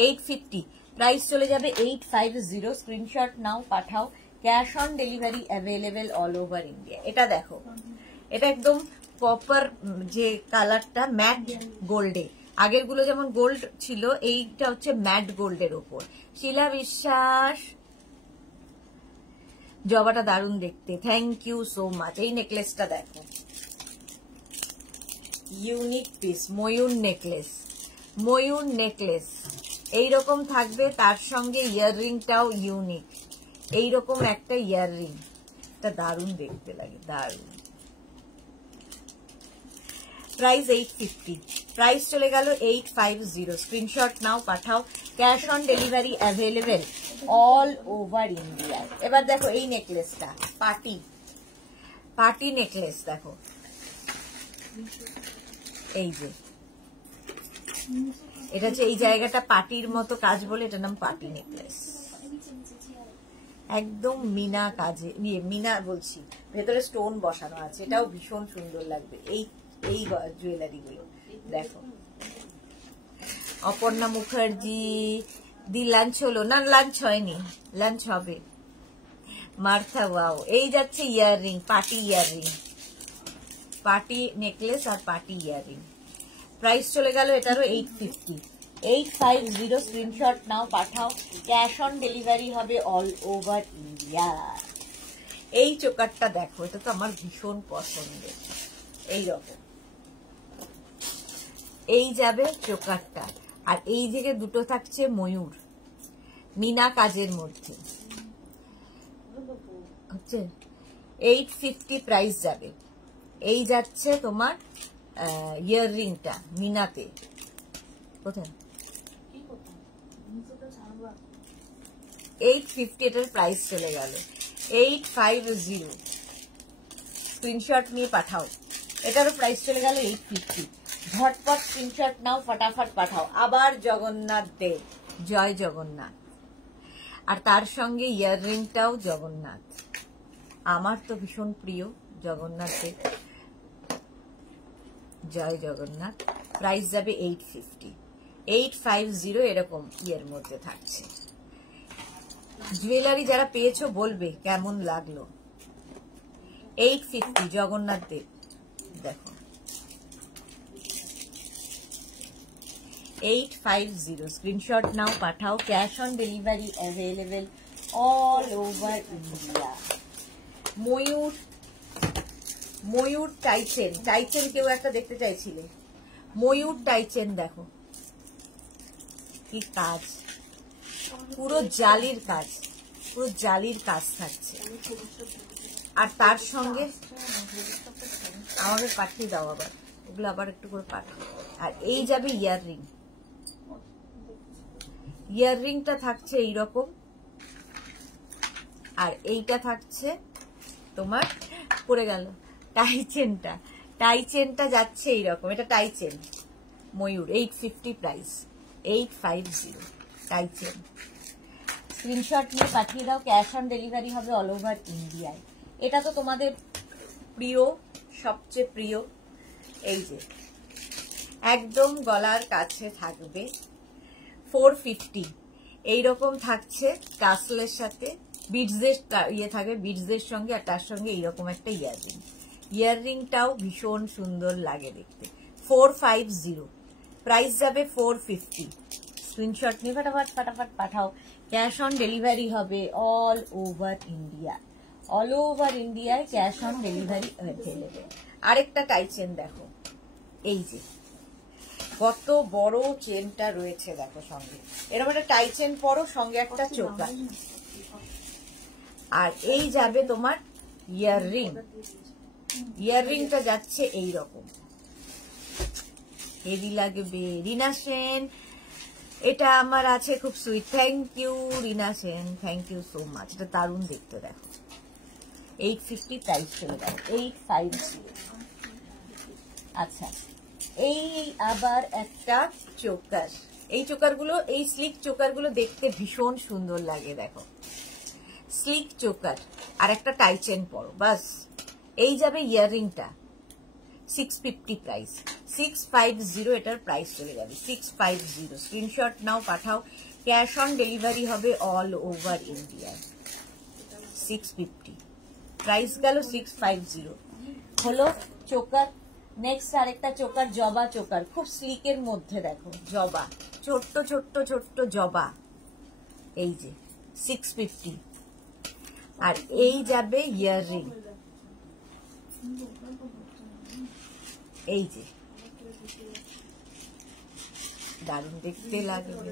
850 প্রাইস চলে যাবে, 850। স্ক্রিনশট নাও, পাঠাও, cash on delivery available all over India. এটা দেখো, এটা একদম কপার যে কালারটা, ম্যাট গোল্ডে। আগের গুলো যেমন গোল্ড ছিল, এইটা হচ্ছে ম্যাট গোল্ডের ওপর। শিলা বিশ্বাস, জবাটা দারুণ দেখতে, থ্যাংক ইউ সো মাচ। এই নেকলেসটা দেখো, ইউনিক পিস, ময়ূর নেকলেস, ময়ূর নেকলেস এইরকম থাকবে, তার সঙ্গে ইয়াররিংটাও ইউনিক, এইরকম একটা ইয়াররিং, এটা দারুণ দেখতে লাগে, দারুণ। প্রাইস 850, প্রাইস চলে গেল 850। স্ক্রিনশট নাও, পাঠাও, cash on delivery available all over India. এবার দেখো এই নেকলেসটা, পার্টি, পার্টি নেকলেস দেখো, এই যে এটা হচ্ছে এই জায়গাটা পার্টির মতো কাজ বলে এটার নাম পার্টি নেকলেস। একদম মিনা কাজে, মিনা বলছি, ভেতরে স্টোন বসানো আছে, এটাও ভীষণ সুন্দর লাগবে। এই এই জুয়েলারি গুলো দেখো। অপর্ণা মুখার্জি, দি লাঞ্চ হলো না? লাঞ্চ হয়নি, লাঞ্চ হবে। মার্থা, ওয়াও, এই যাচ্ছে earring, party earring, party necklace আর পার্টি ইয়াররিং। প্রাইস চলে গেল এটারও 850, 850। স্ক্রিনশট নাও, পাঠাও, ক্যাশ অন ডেলিভারি হবে অল ওভার ইন্ডিয়া। এই চোকারটা দেখো, এটা তো আমার ভীষণ পছন্দের, এইরকম এই যাবে চোকারটা, আর এই দিকে দুটো থাকছে ময়ূর মিনা কাজের মধ্যে, হচ্ছে 850 প্রাইস যাবে। এই যাচ্ছে তোমার ইয়াররিংটা মিনাতে, কোথায় 850, এটার প্রাইস চলে গেল 850। স্ক্রিনশট নিয়ে পাঠাও, এটারও প্রাইস চলে গেল 850। ঝটপট স্ক্রিনশট নাও, ফটাফট পাঠাও। আবার জগন্নাথ দেব, জয় জগন্নাথ, আর তার সঙ্গে ইয়াররিংটাও জগন্নাথ, আমার তো ভীষণ প্রিয় জগন্নাথের। জয় জগন্নাথ। প্রাইস যাবে 850, 850 এরকম ইয়ের মধ্যে থাকছে। জুয়েলারি যারা পেয়েছো বলবে কেমন লাগলো। 850 জগন্নাথ দেব। দেখো 850, স্ক্রিনশট নাও, পাঠাও। Cash on delivery available all over India. ময়ূর, ময়ূর টাইচেন, টাইচেন কেউ একটা দেখতে চাইছিলে, ময়ূর টাইচেন দেখো কি কাজ, পুরো জালির কাজ, পুরো জালির কাজ থাকছে। আর তার সঙ্গে আমাকে পাঠিয়ে দাও আবার, ওগুলো আবার একটু করে পাঠাও। আর এই যাবে ইয়াররিং, ইয়াররিংটা থাকছে এইরকম, আর এইটা থাকছে তোমার পড়ে গেল টাইচেনটা, টাইচেনটা যাচ্ছে এইরকম, এটা টাইচেন ময়ূর। 850 প্রাইস, 850 টাইচেন। স্ক্রিনশট নিয়ে পাঠিয়ে দাও, ক্যাশ অন ডেলিভারি হবে অল ওভার ইন্ডিয়ায়। এটা তো তোমাদের প্রিয়, সবচেয়ে প্রিয়। এই যে একদম গলার কাছে থাকবে, 450 এইরকম থাকছে, টাসলের সাথে বিডসের ইয়ে থাকবে, বিডসের সঙ্গে, আর তার সঙ্গে এইরকম একটা ইয়াররিং। ইয়াররিংটাও ভীষণ সুন্দর লাগে দেখতে। 450 প্রাইস যাবে 450। স্ক্রিনশট নিয়ে ফটাফট ফটাফট পাঠাও। ক্যাশ অন ডেলিভারি হবে all over India, all over ইন্ডিয়ায় ক্যাশ অন ডেলিভারি অ্যাভেলেবেল। আরেকটা টাইচেন দেখো, এই যে কত বড় চেনটা রয়েছে দেখো সঙ্গে, এরকম একটা টাইচেন পরো, সঙ্গে একটা চোকার। আর এই যাবে তোমার ইয়াররিং, ইয়াররিংটা যাচ্ছে এইরকম, হেভি লাগবে। রিনা সেন, এটা আমার আছে খুব sweet, thank you Rina Sen, thank you so much. এটা দারুণ দেখতে দেখো। 850 প্রাইস চলে যাবে, 850। আচ্ছা, এই আবার একটা চোকার, এই চোকারগুলো, এই স্লিক চোকারগুলো দেখতে ভীষণ সুন্দর লাগে দেখো, স্লিক চোকার। আর একটা টাইচেন পরো, বাস। এই যাবে ইয়াররিংটা, 650 প্রাইস, 650 এটার প্রাইস চলে যাবে, 650। স্ক্রিনশট নাও, পাঠাও। ক্যাশ অন ডেলিভারি হবে অল ওভার ইন্ডিয়া। 650 প্রাইস গেল, 650 হলো চোকার। নেক্সট আরেকটা চোকার, জবা চোকার, খুব স্লিকের মধ্যে দেখো, জবা, ছোট্ট ছোট্ট ছোট্ট জবা। এই যে 650। আর এই যাবে ইয়াররিং, এই যে দারুণ দেখতে লাগবে।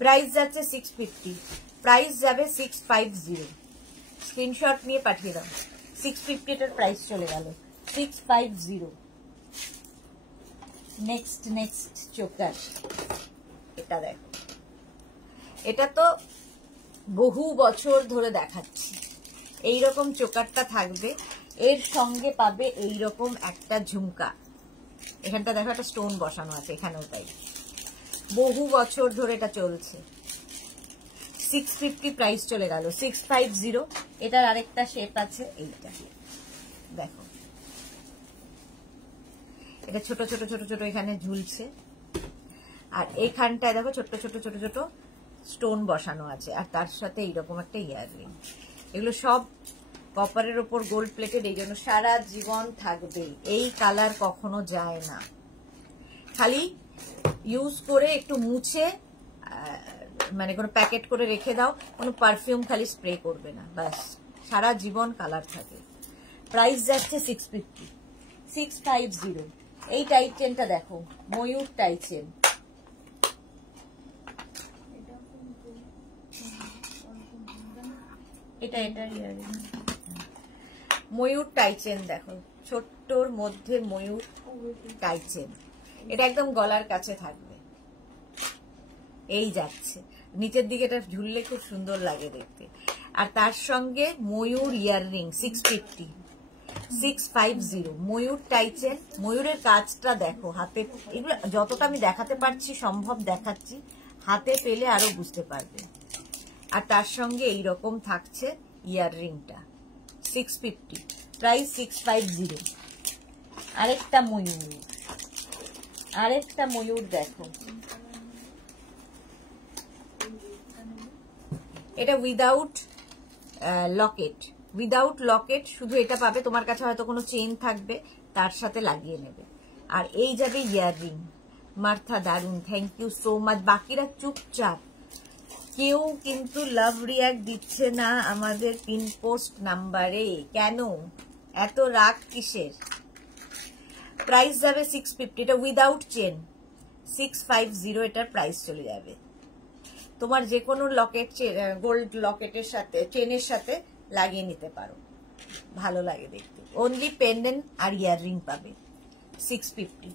প্রাইস যাচ্ছে 650, প্রাইস যাবে 650। স্ক্রিনশট নিয়ে পাঠিয়ে দাও। 650 এটার প্রাইস চলে গেল, 650। নেক্সট নেক্সট চোকার, এটা দেখো, এটা তো বহু বছর ধরে দেখাচ্ছি। এইরকম চোকারটা থাকবে, এর সঙ্গে পাবে এইরকম একটা ঝুমকা। এখানটা দেখো একটা স্টোন বসানো আছে, এখানেও তাই, বহু বছর ধরে এটা চলছে। 650 প্রাইস চলে গেল, 650। এটার আরেকটা শেপ আছে, এইটা দেখো, এটা ছোট ছোট ছোট ছোট এখানে ঝুলছে, আর এইখানটায় দেখো ছোট্ট ছোট ছোট ছোট স্টোন বসানো আছে, আর তার সাথে এইরকম একটা ইয়াররিং। এগুলো সব কপারের ওপর গোল্ড প্লেটেড, এই জন্য সারা জীবন থাকবে। এই কালার কখনো যায় না, খালি ইউজ করে একটু মুছে, মানে কোনো প্যাকেট করে রেখে দাও, কোনো পারফিউম খালি স্প্রে করবে না, ব্যাস সারা জীবন কালার থাকে। প্রাইস যাচ্ছে 650, 650। এই টাইচেনটা দেখো, ময়ূর টাইচেন, এটা ময়ূর টাইচেন দেখো, ছোট্টর মধ্যে ময়ূর টাইচেন। এটা একদম গলার কাছে থাকবে, এই যাচ্ছে নিচের দিকে, এটা ঝুললে খুব সুন্দর লাগে দেখতে। আর তার সঙ্গে ময়ূর ইয়াররিং, 650, 650 ময়ূর টাইচেন। ময়ূরের কাজটা দেখো, হাতে, এগুলো যতটা আমি দেখাতে পারছি সম্ভব দেখাচ্ছি, হাতে পেলে আরো বুঝতে পারবে। আর তার সঙ্গে এইরকম থাকছে ইয়াররিংটা 650, প্রাইস 650। আরেকটা ময়ূর দেখো, এটা উইদাউট লকেট, শুধু এটা পাবে। তোমার কাছে হয়তো কোনো চেইন থাকবে, তার সাথে লাগিয়ে নেবে। আর এই যাবে ইয়াররিং। মার্থা দারুন, থ্যাংক ইউ সো মাচ। বাকিরা চুপচাপ, কেউ কিন্তু লাভ রিয়াক্ট দিচ্ছে না আমাদের পিন পোস্ট নাম্বারে। কেন এত রাগ কিসের? প্রাইস যাবে 650, এটা উইদাউট চেন 650, এটার প্রাইস চলে যাবে। তোমার যে কোনো লকেট, গোল্ড লকেটের সাথে, চেনের সাথে লাগিয়ে নিতে পারো, ভালো লাগে দেখতে। অনলি পেন্ডেন্ট আর ইয়াররিং পাবে 650,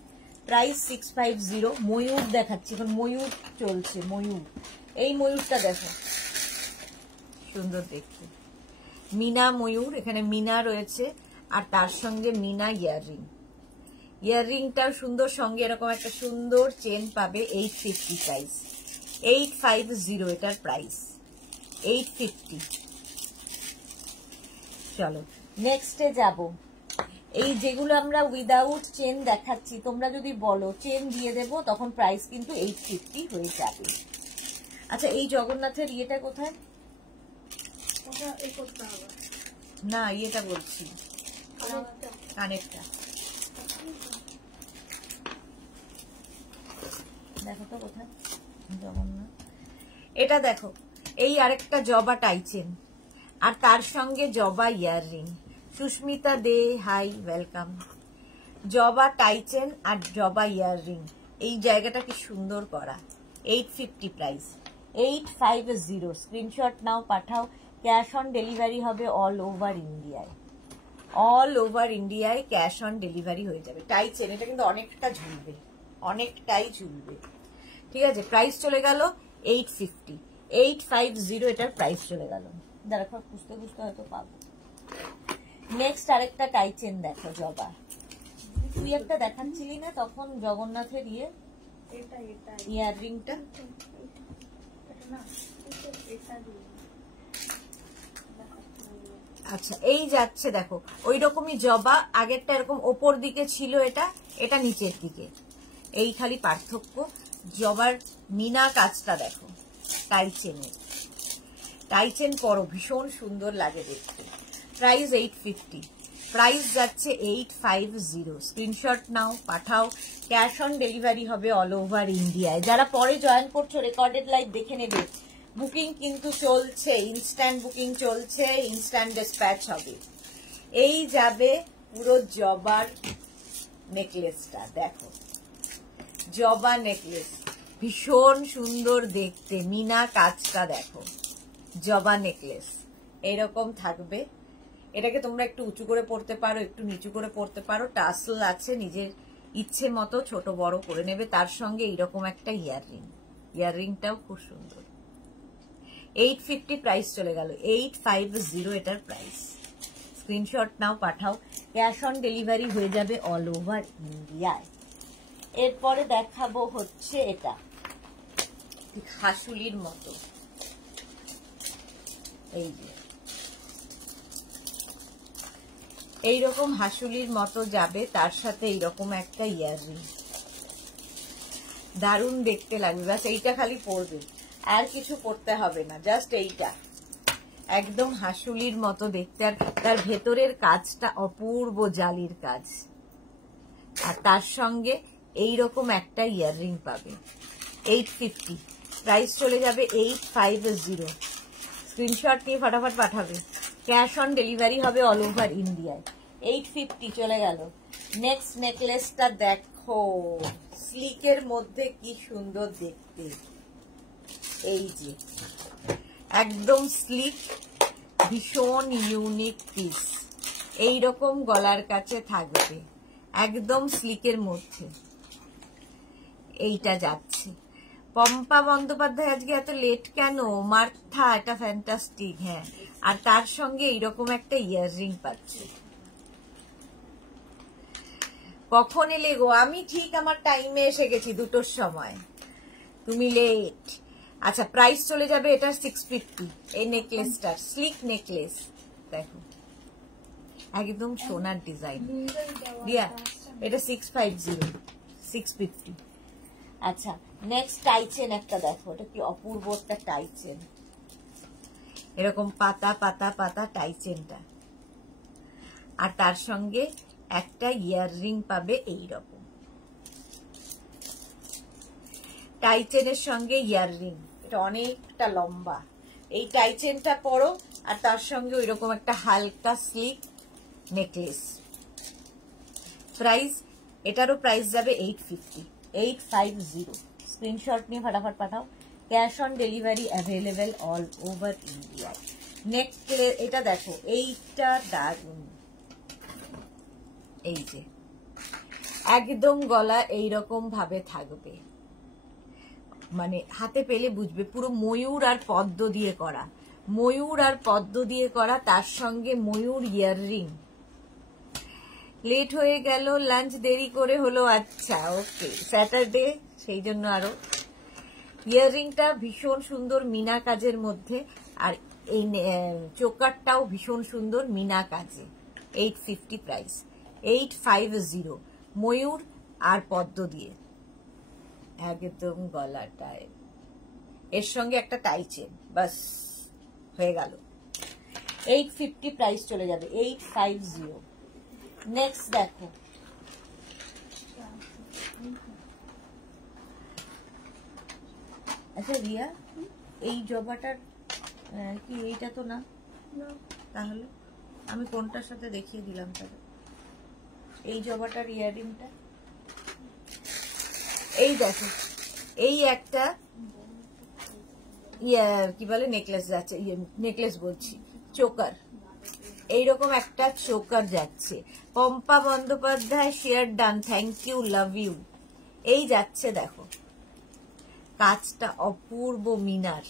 প্রাইস 650। ময়ূর দেখাচ্ছি এখন, ময়ূর চলছে। ময়ূর, এই ময়ূরটা দেখো, সুন্দর দেখতে। মিনা ময়ূর, এখানে মিনা রয়েছে আর তার সঙ্গে মিনা ইয়াররিংটাও সুন্দর, সঙ্গে এরকম একটা সুন্দর চেন পাবে। 850 প্রাইস, 850 এটার প্রাইস, 850। চলো নেক্সটে যাব। এই যেগুলো আমরা উইদাউট চেন দেখাচ্ছি, তোমরা যদি বলো চেন দিয়ে দেবো, তখন প্রাইস কিন্তু 850 হয়ে যাবে। আচ্ছা, এই জগন্নাথের ইয়েটা কোথায়? না, ইয়েটা বলছি, কানেরটা দেখো তো কোথায় জগন্নাথ। এটা দেখো, এই আরেকটা জবা টাইচেন আর তার সঙ্গে জবা ইয়াররিং। সুস্মিতা দে, হাই, ওয়েলকাম। জবা টাইচেন আর জবা ইয়াররিং, এই জায়গাটা কি সুন্দর করা। 850 প্রাইস, 850। স্ক্রিনশট নাও, পাঠাও। ক্যাশ অন ডেলিভারি হবে অল ওভার ইন্ডিয়ায়। ক্যাশ অন ডেলিভারি হয়ে যাবে। টাইচেন, এটা কিন্তু অনেকটাই ঝুলবে। ঠিক আছে, প্রাইস চলে গেল 850, 850 এটার প্রাইস চলে গেল। দেখো, খুঁজতে হয়তো পাবো। নেক্সট আরেকটা টাইচেন দেখো, জবা। তুই একটা দেখাচ্ছিলি না তখন জগন্নাথের ইয়াররিংটা? আচ্ছা, এই যাচ্ছে দেখো, ওই রকমই জবা। আগেরটা এরকম ওপর দিকে ছিল, এটা নিচের দিকে। এই খালি পার্থক্য। জবার মিনা কাজটা দেখো, টাইচেন করো, ভীষণ সুন্দর লাগে দেখতে। প্রাইস 850, প্রাইস যাচ্ছে 850। স্ক্রিনশট নাও, পাঠাও। ক্যাশ অন ডেলিভারি হবে অল ওভার ইন্ডিয়ায়। যারা পরে জয়েন করছো, রেকর্ডেড লাইভ দেখে নেবে। বুকিং কিন্তু চলছে, ইনস্ট্যান্ট বুকিং চলছে, ইনস্ট্যান্ট ডিসপ্যাচ হবে। এই যাবে পুরো জবার নেকলেসটা দেখো, জবা নেকলেস, ভীষণ সুন্দর দেখতে। মিনা কাজটা দেখো, জবা নেকলেস এরকম থাকবে। এটাকে তোমরা একটু উঁচু করে পড়তে পারো, একটু নিচু করে পড়তে পারো। টাসল আছে, নিজের ইচ্ছে মতো ছোট বড় করে নেবে। তার সঙ্গে এইরকম একটা ইয়াররিংটাও খুব সুন্দর। 850 প্রাইস চলে গেল, 850 এটার প্রাইস। স্ক্রিনশট নাও, পাঠাও। ক্যাশ অন ডেলিভারি হয়ে যাবে অল ওভার ইন্ডিয়ায়। এরপরে দেখাবো হচ্ছে এটা, হাসুলির মতো। এই যে এইরকম হাসুলির মতো যাবে, তার সাথে এইরকম একটা ইয়াররিং, দারুণ দেখতে লাগবে। ব্যাস এইটা খালি পরবে, আর কিছু পরতে হবে না, জাস্ট এইটা একদম হাসুলির মতো দেখতে। আর তার ভেতরের কাজটা অপূর্ব জালির কাজ, আর তার সঙ্গে এইরকম একটা ইয়াররিং পাবে। 850, প্রাইস চলে যাবে 850। স্ক্রিনশট নিয়ে ফটাফট পাঠাবে। ক্যাশ অন ডেলিভারি হবে অল ওভার ইন্ডিয়ায়। 850 চলে গেল। নেক্সট নেকলেসটা দেখো, স্লিকের মধ্যে কি সুন্দর দেখতে। এই যে একদম স্লিক, ভীষণ ইউনিক পিস। এইরকম গলার কাছে থাকবে, একদম স্লিকের মধ্যে। এইটা যাচ্ছে। পম্পা বন্দ্যোপাধ্যায় আজকে এত লেট কেন? মার্থা, এটা ফ্যান্টাস্টিক। হ্যাঁ, আর তার সঙ্গে এইরকম একটা ইয়াররিং পাচ্ছে। কখন এলে গো? আমি ঠিক আমার টাইমে এসে গেছি, 2টোর সময়। তুমি লেট। আচ্ছা প্রাইস চলে যাবে এটা 650। এই নেকলেসটার স্লিক নেকলেস দেখো একদম সোনার ডিজাইন দিয়া, এটা 650 650। আচ্ছা নেক্সট টাই চেন একটা দেখো, এটা কি অপূর্ব একটা টাই চেন, এরকম পাতা পাতা পাতা টাই চেনটা, আর তার সঙ্গে একটা ইয়াররিং পাবে এইরকম টাই চেনের সঙ্গে ইয়াররিং, এটা অনেকটা লম্বা। এই টাই চেনটা পরো আর তার সঙ্গে ওইরকম একটা হালকা স্লিক নেকলেস। প্রাইস এটারও প্রাইস যাবে 850 850। স্ক্রিনশট নিয়ে ফটাফট পাঠাও। Cash on delivery available all over India. Necklace এটা দেখো, এইটা দারুন, এই যে একদম গলা এইরকম ভাবে থাকবে, মানে হাতে পেলে বুঝবে পুরো ময়ূর আর পদ্ম দিয়ে করা, ময়ূর আর পদ্ম দিয়ে করা, তার সঙ্গে ময়ূর ইয়াররিং। লেট হয়ে গেল, লাঞ্চ দেরি করে হলো, আচ্ছা ওকে স্যাটারডে সেই জন্য আরো। ইয়াররিংটা ভীষণ সুন্দর মিনা কাজের মধ্যে, আর এই চোকারটাও ভীষণ সুন্দর মিনা কাজে। 850 প্রাইস 850, ময়ূর আর পদ্ম দিয়ে একদম গলাটায়, এর সঙ্গে একটা টাই চেন, বাস হয়ে গেল। 850 প্রাইস চলে যাবে 850। নেক্সট দেখো, আচ্ছা রিয়া এই জবাটার কি এইটা তো না, তাহলে আমি কোনটার সাথে দেখিয়ে দিলাম তাহলে? এই জবাটার ইয়াররিংটা এই দেখো, এই একটা কি বলে নেকলেস যাচ্ছে, নেকলেস বলছি চোকার, এইরকম একটা চোকার যাচ্ছে। Pampa Bandyopadhyay share done, thank you, love you. এই যাচ্ছে দেখো, কাজটা অপূর্ব মিনার,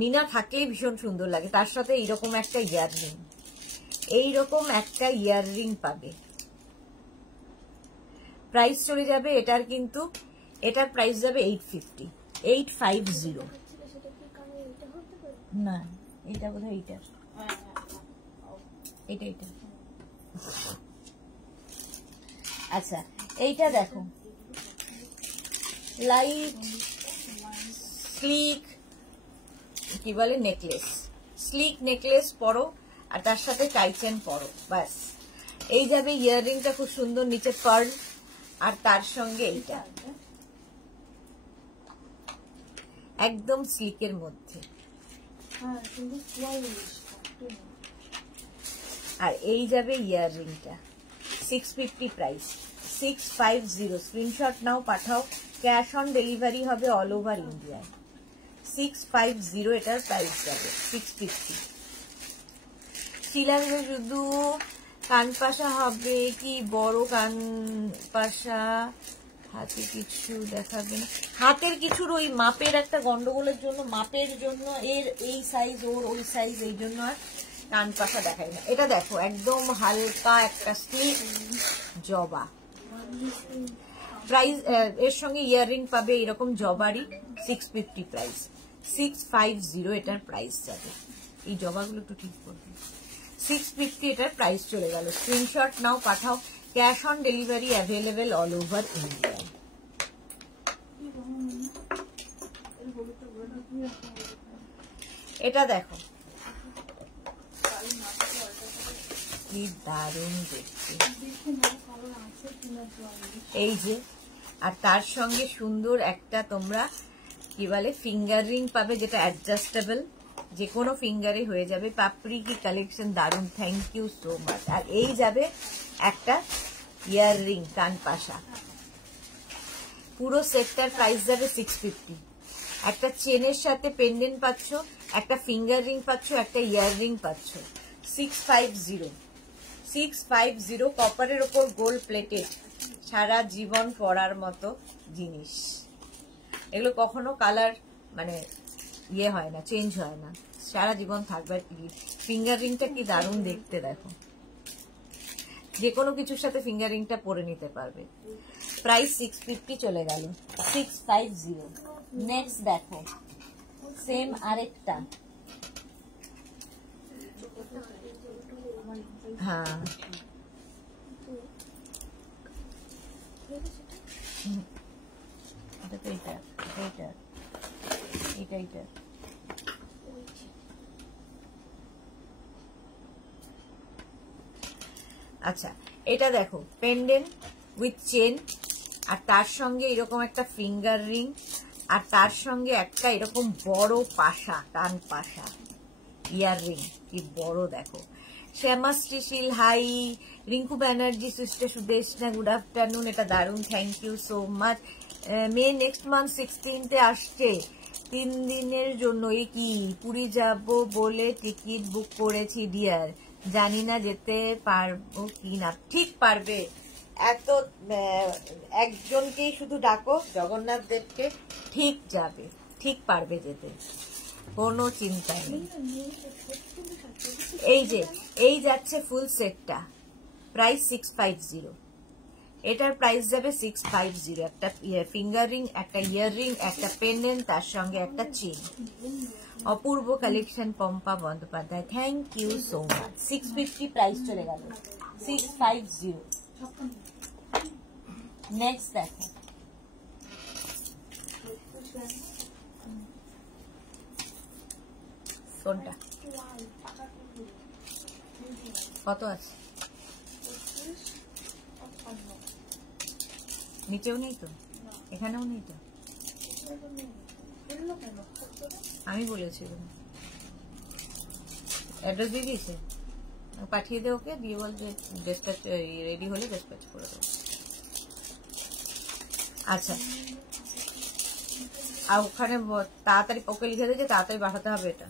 মিনা থাকলেই ভীষণ সুন্দর লাগে, তার সাথে এইরকম একটা ইয়াররিং, এইরকম একটা ইয়াররিং পাবে। প্রাইস চলে যাবে এটার, কিন্তু এটার প্রাইস যাবে 850 850। না এটা বোধহয় এইটার, এটা এটা। আচ্ছা এইটা দেখো, লাইট স্লিক কি বলে নেকলেস, স্লিক নেকলেস পরো আর তার সাথে টাই চেন পরো, বাস এই যাবে। ইয়াররিংটা খুব সুন্দর, নিচে পার্ল, আর তার সঙ্গে এইটা একদম স্লিকের মধ্যে, আর এই যাবে ইয়াররিংটা। 650 প্রাইস 650। স্ক্রিনশট নাও পাঠাও, ক্যাশ অন ডেলিভারি হবে অল ওভার ইন্ডিয়ায়। 650 এটার প্রাইস যাবে 650। শিলা শুধু কান পাশা হবে কি বড় কান পাশা? হাতে কিছু দেখাবেন, হাতের কিছুর ওই মাপের একটা গন্ডগোলের জন্য, মাপের জন্য এর এই সাইজ ওর ওই সাইজ, এই জন্য আর কান পাশা দেখায় না। এটা দেখো একদম হালকা একটা স্লিক জবা, প্রাইস এর সঙ্গে ইয়াররিং পাবে এরকম জবারই। 650 প্রাইস 650 এটার প্রাইস যাবে। এই জবাগুলো একটু ঠিক করবে। 650 এটার প্রাইস চলে গেল। স্ক্রিনশট নাও পাঠাও, cash on delivery available all over India. এটা দেখো কি দারুণ দেখতে, এই যে, আর তার সঙ্গে সুন্দর একটা তোমরা কি বলে ফিঙ্গার রিং পাবে, যেটা অ্যাডজাস্টেবল, যে কোনো ফিঙ্গারে হয়ে যাবে। পাপড়ি কি কালেকশন, দারুণ, থ্যাংক ইউ সো মাচ। আর এই যাবে একটা ইয়ার রিং কান পাশা, পুরো সেটটার প্রাইস যাবে 650। একটা চেনের সাথে পেন্ডেন্ট পাচ্ছ, একটা ফিঙ্গার রিং পাচ্ছ, একটা ইয়ার রিং পাচ্ছ। 650 650 কপারের ওপর গোল্ড প্লেটেড, সারা জীবন পরার মতো জিনিস। এগুলো কখনো কালার মানে ইয়ে হয় না, চেঞ্জ হয় না, সারা জীবন থাকবে। ফিঙ্গার রিংটা কি দারুণ দেখতে দেখো, যে কোনো কিছুর সাথে ফিঙ্গার রিংটা পরে নিতে পারবে। প্রাইস 650 চলে গেল 650। নেক্সট দেখো, সেম আরেকটা, হ্যাঁ এটা তো এটা এটা এটা এটা আচ্ছা এটা দেখো পেন্ডেন্ট উইথ চেন, আর তার সঙ্গে এরকম একটা ফিঙ্গার রিং, আর তার সঙ্গে একটা এরকম বড় পাশা, কান পাশা ইয়ার রিং, কি বড় দেখো। Shyama Srishil hi, Rinku Banerjee sister Sudeshna good afternoon, এটা দারুণ, thank you so much. May next month 16 আসছে, 3 দিনের জন্য। এ কি পুরী যাব বলে টিকিট বুক করেছি ডিয়ার, জানি না যেতে পারবো কি না। ঠিক পারবে, এত একজনকেই শুধু ডাকো জগন্নাথ দেবকে, ঠিক যাবে, ঠিক পারবে যেতে, কোনো চিন্তা নেই। এই যে এই যাচ্ছে ফুল সেটটা, প্রাইস 650, এটার প্রাইস যাবে 650। একটা ফিঙ্গার রিং, একটা ইয়ার রিং, একটা পেন্ডেন্ট, তার সঙ্গে একটা চেন। অপূর্ব collection Pampa Bandyopadhyay, thank you so much. 650 price চলে গেল, 650। নেক্সট দেখো, কোনটা কত আছে? নিচেও নেই তো, এখানেও নেই তো, আমি বলেছি অ্যাড্রেস দিয়ে দিয়েছে, পাঠিয়ে দে ওকে, দিয়ে বল যে ডিসপ্যাচ রেডি হলে ডিসপ্যাচ করে দেবো। আচ্ছা আর ওখানে তাড়াতাড়ি ওকে লিখে দিয়েছে, তাড়াতাড়ি পাঠাতে হবে। এটা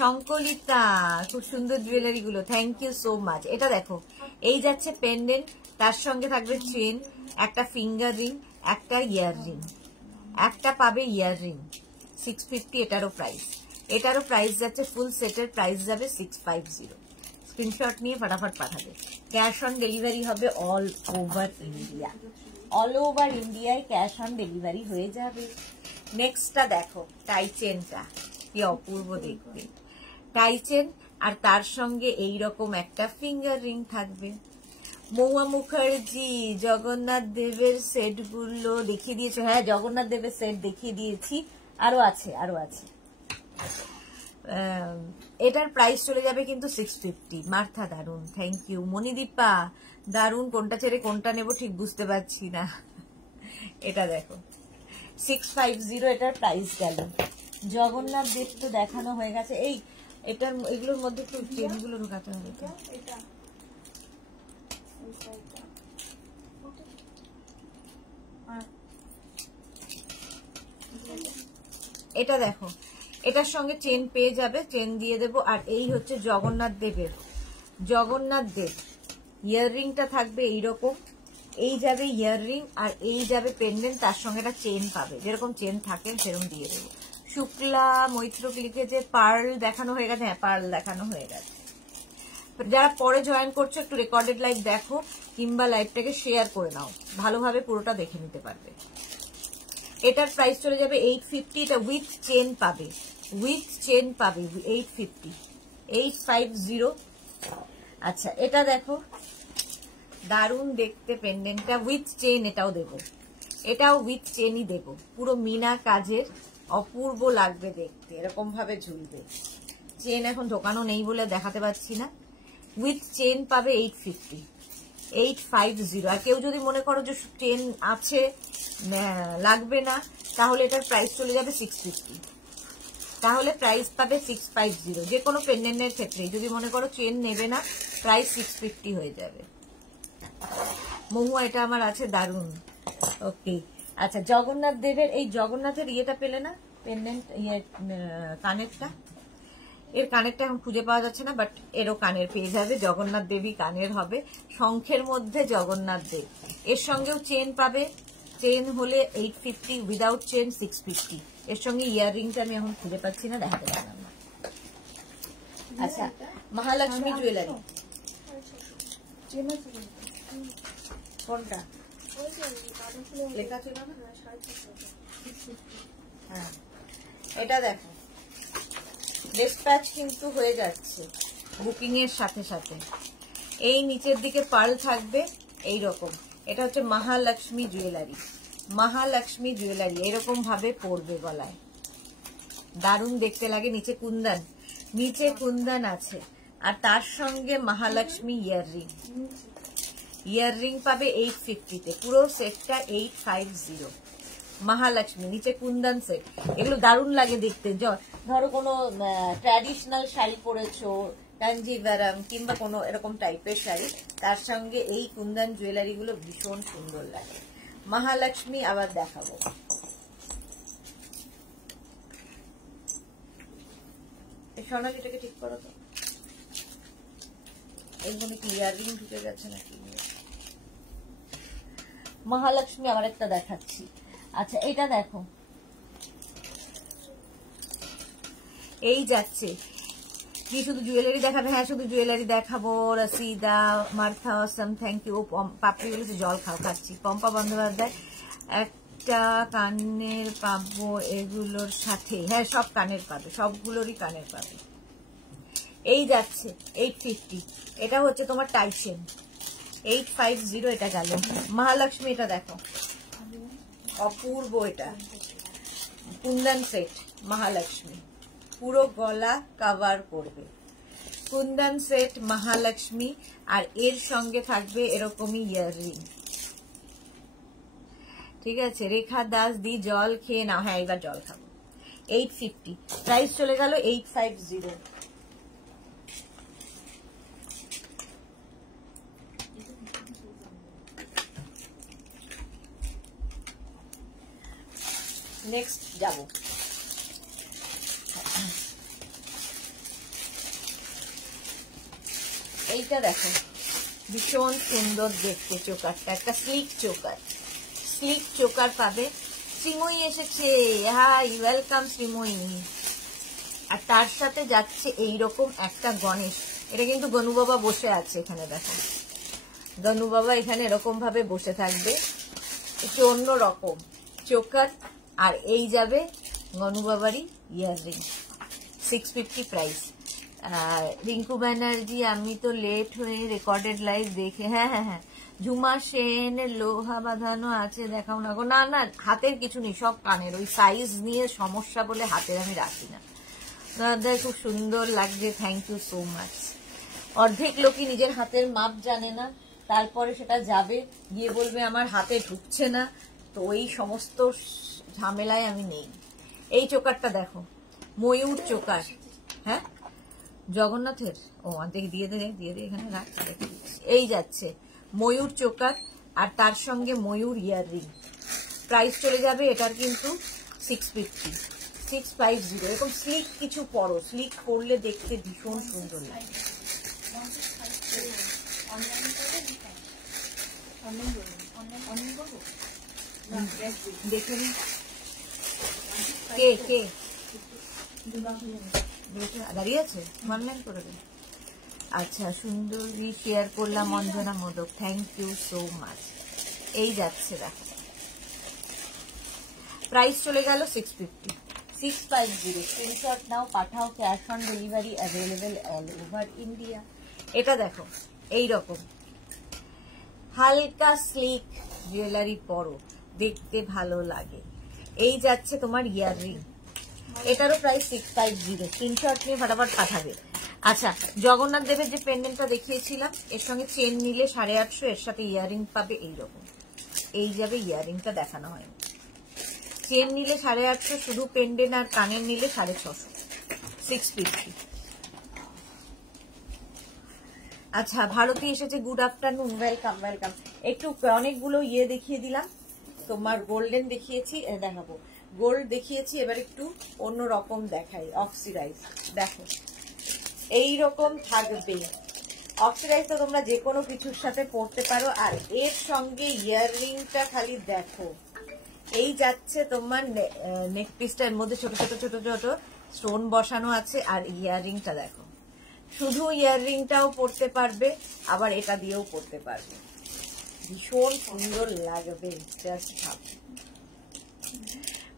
সংকলিতা, খুব সুন্দর জুয়েলারি গুলো, থ্যাংক ইউ সো মাচ। এটা দেখো এই যাচ্ছে পেন্ডেন্ট, তার সঙ্গে থাকবে চেন, একটা ফিঙ্গার রিং, একটা ইয়ার রিং, একটা পাবে ইয়ার রিং, 650 এটারও প্রাইস। এটারও প্রাইস যাচ্ছে, ফুল সেটের প্রাইস যাবে 650। স্ক্রিনশট নিয়ে ফটাফট পাঠাবে। ক্যাশ অন ডেলিভারি হবে all over India, all over ইন্ডিয়ায় ক্যাশ অন ডেলিভারি হয়ে যাবে। নেক্সটটা দেখো, টাই চেনটা কি অপূর্ব দেখতে, টাই চেন, আর তার সঙ্গে এইরকম একটা ফিঙ্গার রিং থাকবে। মৌয়া মুখার্জি, জগন্নাথ দেবের সেট গুলো দেখিয়ে দিয়েছে, হ্যাঁ জগন্নাথ দেবের সেট দেখিয়ে দিয়েছি, আরো আছে আরো আছে। এটার প্রাইস চলে যাবে কিন্তু 650। মার্থা দারুন, থ্যাংক ইউ। মণিদীপা দারুন, কোনটা ছেড়ে কোনটা নেব ঠিক বুঝতে পারছি না। এটা দেখো 650 এটার প্রাইস গেল। জগন্নাথ দেব তো দেখানো হয়ে গেছে। এই এটার এগুলোর মধ্যে একটু চেনগুলো ঢোকাতে হবে তো। এটা দেখো, এটার সঙ্গে চেন পেয়ে যাবে, চেন দিয়ে দেবো। আর এই হচ্ছে জগন্নাথ দেবের, জগন্নাথ দেব ইয়াররিংটা থাকবে এইরকম, এই যাবে ইয়াররিং আর এই যাবে পেন্ডেন্ট, তার সঙ্গে একটা চেন পাবে, যেরকম চেন থাকে সেরকম দিয়ে দেবো। শুক্লা মৈত্রক লিখেছে পার্ল দেখানো হয়ে গেছে, হ্যাঁ পার্ল দেখানো হয়ে গেছে। যারা পরে জয়েন করছো একটু রেকর্ডেড লাইভ দেখো, কিংবা লাইভটাকে শেয়ার করে নাও, ভালোভাবে পুরোটা দেখে নিতে পারবে। এটার প্রাইস চলে যাবে 850, এটা উইথ চেন পাবে, উইথ চেন পাবে 850, 850। আচ্ছা এটা দেখো দারুণ দেখতে পেন্ডেন্টটা উইথ চেন, এটাও দেবো, এটাও উইথ চেনই দেবো, পুরো মিনা কাজের, অপূর্ব লাগবে দেখতে, এরকম ভাবে ঝুলবে। চেন এখন ঢোকানো নেই বলে দেখাতে পাচ্ছি না, উইথ চেন পাবে 850, 850। আর কেউ যদি মনে করো যে চেন আছে লাগবে না, তাহলে এটার প্রাইস চলে যাবে 650, তাহলে প্রাইস পাবে 650। যে কোনো পেন্ডেন্টের ক্ষেত্রে যদি মনে করো চেন নেবে না, প্রাইস 650 হয়ে যাবে। মহুয়া এটা আমার আছে, দারুন, ওকে। আচ্ছা জগন্নাথ দেবের এই জগন্নাথের ইয়েটা পেলে না, পেন্ডেন্ট ইয়ে কানেরটা, এর কানেরটা এখন খুঁজে পাওয়া যাচ্ছে না, বাট এরও কানের পেয়ে যাবে, জগন্নাথ দেবী কানের হবে, শঙ্খের মধ্যে জগন্নাথ দেব। এর সঙ্গেও চেন পাবে, চেন হলে 850, উইদাউট চেন 650। এর সঙ্গে ইয়াররিংটা আমি এখন খুঁজে পাচ্ছি না, দেখাতে পারলাম না। আচ্ছা মহালক্ষ্মী জুয়েলারি, কোনটা লেখা ছিল না? হ্যাঁ এটা দেখো ডিসপ্যাচ কিন্তু হয়ে যাচ্ছে বুকিং এর সাথে সাথে। এই নিচের দিকে পার্ল থাকবে এই রকম। এটা হচ্ছে মহালক্ষ্মী জুয়েলারি, মহালক্ষ্মী জুয়েলারি এরকম ভাবে পড়বে গলায়, দারুণ দেখতে লাগে। নিচে কুন্দন, নিচে কুন্দন আছে আর তার সঙ্গে মহালক্ষ্মী ইয়াররিং, ইয়াররিং পাবে 850-তে, পুরো সেটটা 850। মহালক্ষ্মী নিচে কুন্দন সেট, এগুলো দারুণ লাগে দেখতে। ধরো কোনো ট্র্যাডিশনাল শাড়ি পরেছো, কাঞ্জিভারাম কিংবা কোনো এরকম টাইপের শাড়ি, তার সঙ্গে এই কুন্দন জুয়েলারি গুলো ভীষণ সুন্দর লাগে। মহালক্ষ্মী আবার দেখাবো। সোনালিটাকে ঠিক করো তো, এখানে কি ইয়াররিং ঢুকে গেছে নাকি? মহালক্ষ্মী আবার একটা দেখাচ্ছি। আচ্ছা এটা দেখো, এই যাচ্ছে কি শুধু জুয়েলারি দেখাবে? হ্যাঁ শুধু জুয়েলারি দেখাবো। রসিদা, মার্থা অসম, থ্যাংক ইউ। পাপড়ি বলেছে জল খাও, খাচ্ছি। পম্পা বন্দ্যোপাধ্যায়, একটা কানের পাবো এগুলোর সাথে? হ্যাঁ সব কানের পাবে, সবগুলোরই কানের পাবে। এই যাচ্ছে 850, এটা হচ্ছে তোমার টাইসেন 850, এটা গেল। মহালক্ষ্মী এটা দেখো অপূর্ব, এটা কুন্দন সেট মহালক্ষ্মী, পুরো গলা কভার করবে কুন্দন সেট মহালক্ষ্মী, আর এর সঙ্গে থাকবে এরকমই ইয়াররিং। ঠিক আছে রেখা দাস দি, জল খেয়ে নাও। হ্যাঁ এবার জল খাবো। 850, প্রাইস চলে গেল 850। নেক্সট যাব, এইটা দেখো ভীষণ সুন্দর দেখতে চোকারটা, একটা স্লিক চোকার, স্লিক চোকার পাবে। শ্রীময়ী এসেছে, হাই ওয়েলকাম শ্রীময়ী। আর তার সাথে যাচ্ছে এইরকম একটা গণেশ, এটা কিন্তু গনু বাবা বসে আছে এখানে, দেখো গনু বাবা এখানে এরকম ভাবে বসে থাকবে, একটু অন্য রকম চোকার। আর এই যাবে গনু বাবারই ইয়াররিং, 650 প্রাইস। রিঙ্কু ব্যানার্জি, আমি তো লেট হয়ে রেকর্ডেড লাইভ দেখে। হ্যাঁ হ্যাঁ হ্যাঁ, ঝুমা সেন, লোহা বাঁধানো আছে দেখাও না গো। না না হাতের কিছু নেই, সব কানের, ওই সাইজ নিয়ে সমস্যা বলে হাতের আমি রাখি না। দাদাই খুব সুন্দর লাগছে, থ্যাংক ইউ সো মাচ। অর্ধেক লোকই নিজের হাতের মাপ জানে না, তারপরে সেটা যাবে গিয়ে বলবে আমার হাতে ঢুকছে না, তো ওই সমস্ত ঝামেলায় আমি নেই। এই চোকারটা দেখো, ময়ূর চোকার। হ্যাঁ জগন্নাথের, ও দেখি দিয়ে দে এখানে রাখ। এই যাচ্ছে ময়ূর চোকার আর তার সঙ্গে ময়ূর ইয়াররিং, প্রাইস চলে যাবে এটার কিন্তু 650, 650। এরকম স্লিক কিছু পরো, স্লিক পরলে দেখতে ভীষণ সুন্দর লাগে। দেখে নিন কে কে দাঁড়িয়ে আছে, অনলাইন করে দেন। আচ্ছা সুন্দরী শেয়ার করলাম, Anjana Modak, thank you so much. এই যাচ্ছে দেখো, প্রাইস চলে গেল 650, 650। স্ক্রিনশট নাও, পাঠাও, cash on delivery available all over India. এটা দেখো এইরকম হালকা স্লিক জুয়েলারি পরো, দেখতে ভালো লাগে। এই যাচ্ছে তোমার ইয়াররিং, এটারও প্রাইস 650, স্ক্রিনশট নিয়ে ফটাফট পাঠাবে। আচ্ছা জগন্নাথ দেবের যে পেন্ডেন্টটা দেখিয়েছিলাম, এর সঙ্গে চেন নিলে 850, এর সাথে ইয়াররিং পাবে এইরকম। এই যাবে ইয়াররিংটা দেখানো হয়, চেন নিলে 850, শুধু পেন্ডেন্ট আর কানের নিলে 650, 650। আচ্ছা ভারতী এসেছে, গুড আফটারনুন, ওয়েলকাম ওয়েলকাম। একটু অনেকগুলো ইয়ে দেখিয়ে দিলাম, তোমার গোল্ডেন দেখিয়েছি, দেখাবো গোল্ড দেখিয়েছি, এবার একটু অন্য রকম দেখাই। অক্সিডাইজ দেখো এইরকম থাকবে, অক্সিডাইজ তো তোমরা যে কোনো কিছুর সাথে পরতে পারো। আর এর সঙ্গে ইয়াররিংটা খালি দেখো, এই যাচ্ছে তোমার নেক পিসটার মধ্যে ছোট ছোট ছোট ছোট স্টোন বসানো আছে, আর ইয়াররিংটা দেখো, শুধু ইয়াররিংটাও পরতে পারবে, আবার এটা দিয়েও পরতে পারবে, ভীষণ সুন্দর লাগবে। জাস্ট ভাব,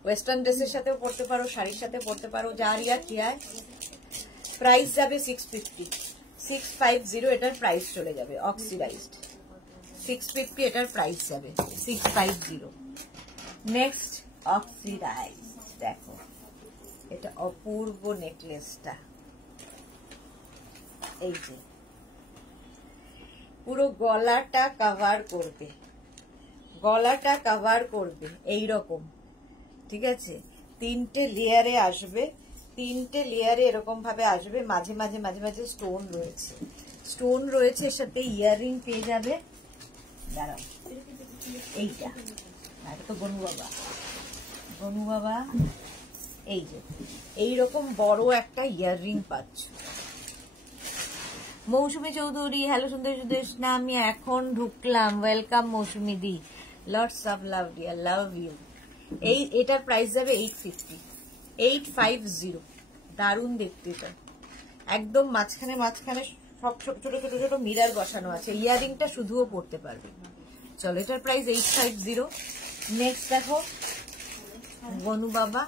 ওয়েস্টার্ন ড্রেসের সাথেও পরতে পারো, শাড়ির সাথে পরতে পারো, যার ইয়ার ক্রিয়ায়। প্রাইস যাবে 650, 650 এটার প্রাইস চলে যাবে। অক্সিডাইজড 650 এটার প্রাইস যাবে 650। নেক্সট অক্সিডাইজড, দেখো এটা অপূর্ব নেকলেসটা, এই যে পুরো গলাটা কভার করবে, গলাটা কভার করবে এইরকম, ঠিক আছে? 3টে লেয়ারে আসবে, 3টে লেয়ারে এরকম ভাবে আসবে, মাঝে মাঝে মাঝে মাঝে স্টোন রয়েছে, স্টোন রয়েছে, সাথে ইয়াররিং পেয়ে যাবে। দাঁড়াও, এইটা তো গনু বাবা, গনু বাবা, এই যে এইরকম বড় একটা ইয়াররিং পাচ্ছ। মৌসুমী চৌধুরী, হ্যালো সুন্দর সুদেশনা, আমি এখন ঢুকলাম, welcome Mousumi di, lots of love dear, love you. এটার প্রাইস যাবে 850, 850। দারুণ দেখতে এটা, একদম মাঝখানে মাঝখানে সব ছোট ছোট ছোট ছোট মিরার বসানো আছে, ইয়ারিংটা শুধুও পড়তে পারবে। চলো, এটার প্রাইস 850। নেক্সট দেখো গনু বাবা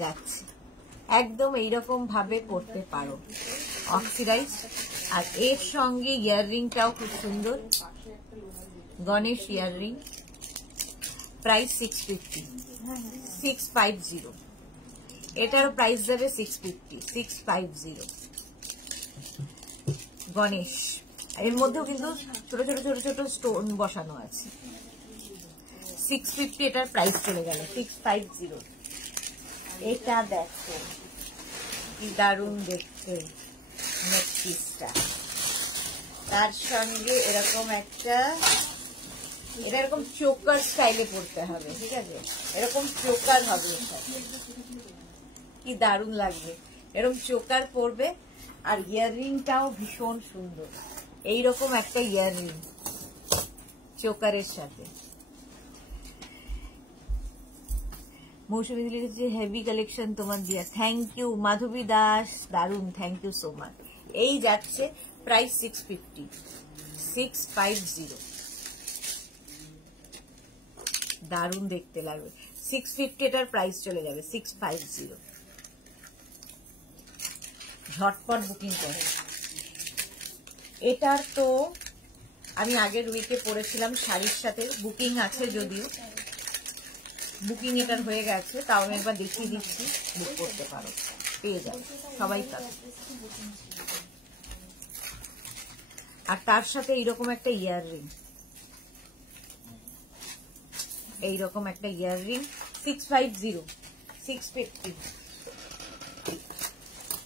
যাচ্ছে, একদম এইরকম ভাবে পড়তে পারো, অক্সিডাইজ। আর এর সঙ্গে ইয়াররিংটাও খুব সুন্দর, গণেশ ইয়াররিং, প্রাইস 650, 650। এটারও প্রাইস যাবে 650, 650 গণেশ। এর মধ্যেও কিন্তু ছোট ছোট ছোট ছোট স্টোন বসানো আছে। 650 এটার প্রাইস চলে গেল 650। এটা দেখো কি দারুণ দেখতে নেকপিসটা, তার সঙ্গে এরকম একটা, এটা এরকম চোকার স্টাইলে পড়তে হবে, ঠিক আছে? এরকম চোকার হবে, কি দারুণ লাগবে, এরকম চোকার পরবে। আর ইয়াররিংটাও ভীষণ সুন্দর, এইরকম একটা ইয়াররিং চোকারের সাথে। মৌসুমী লিখেছে হেভি কালেকশন তোমার দিয়া, থ্যাংক ইউ। মাধবী দাস, দারুণ, থ্যাংক ইউ সো মাচ। এই যাচ্ছে প্রাইস 650, 650, দারুণ দেখতে লাগবে। 650 এটার প্রাইস চলে যাবে 650। ঝটপট বুকিং করে। এটার তো আমি আগের উইকে পরেছিলাম শাড়ির সাথে, বুকিং আছে যদিও, বুকিং এটার হয়ে গেছে, তাও আমি একবার দেখিয়ে দিচ্ছি, বুক করতে পারো, পেয়ে যাবে সবাই পাবে। আর তার সাথে এইরকম একটা ইয়াররিং, এইরকম একটা ইয়াররিং 650, 650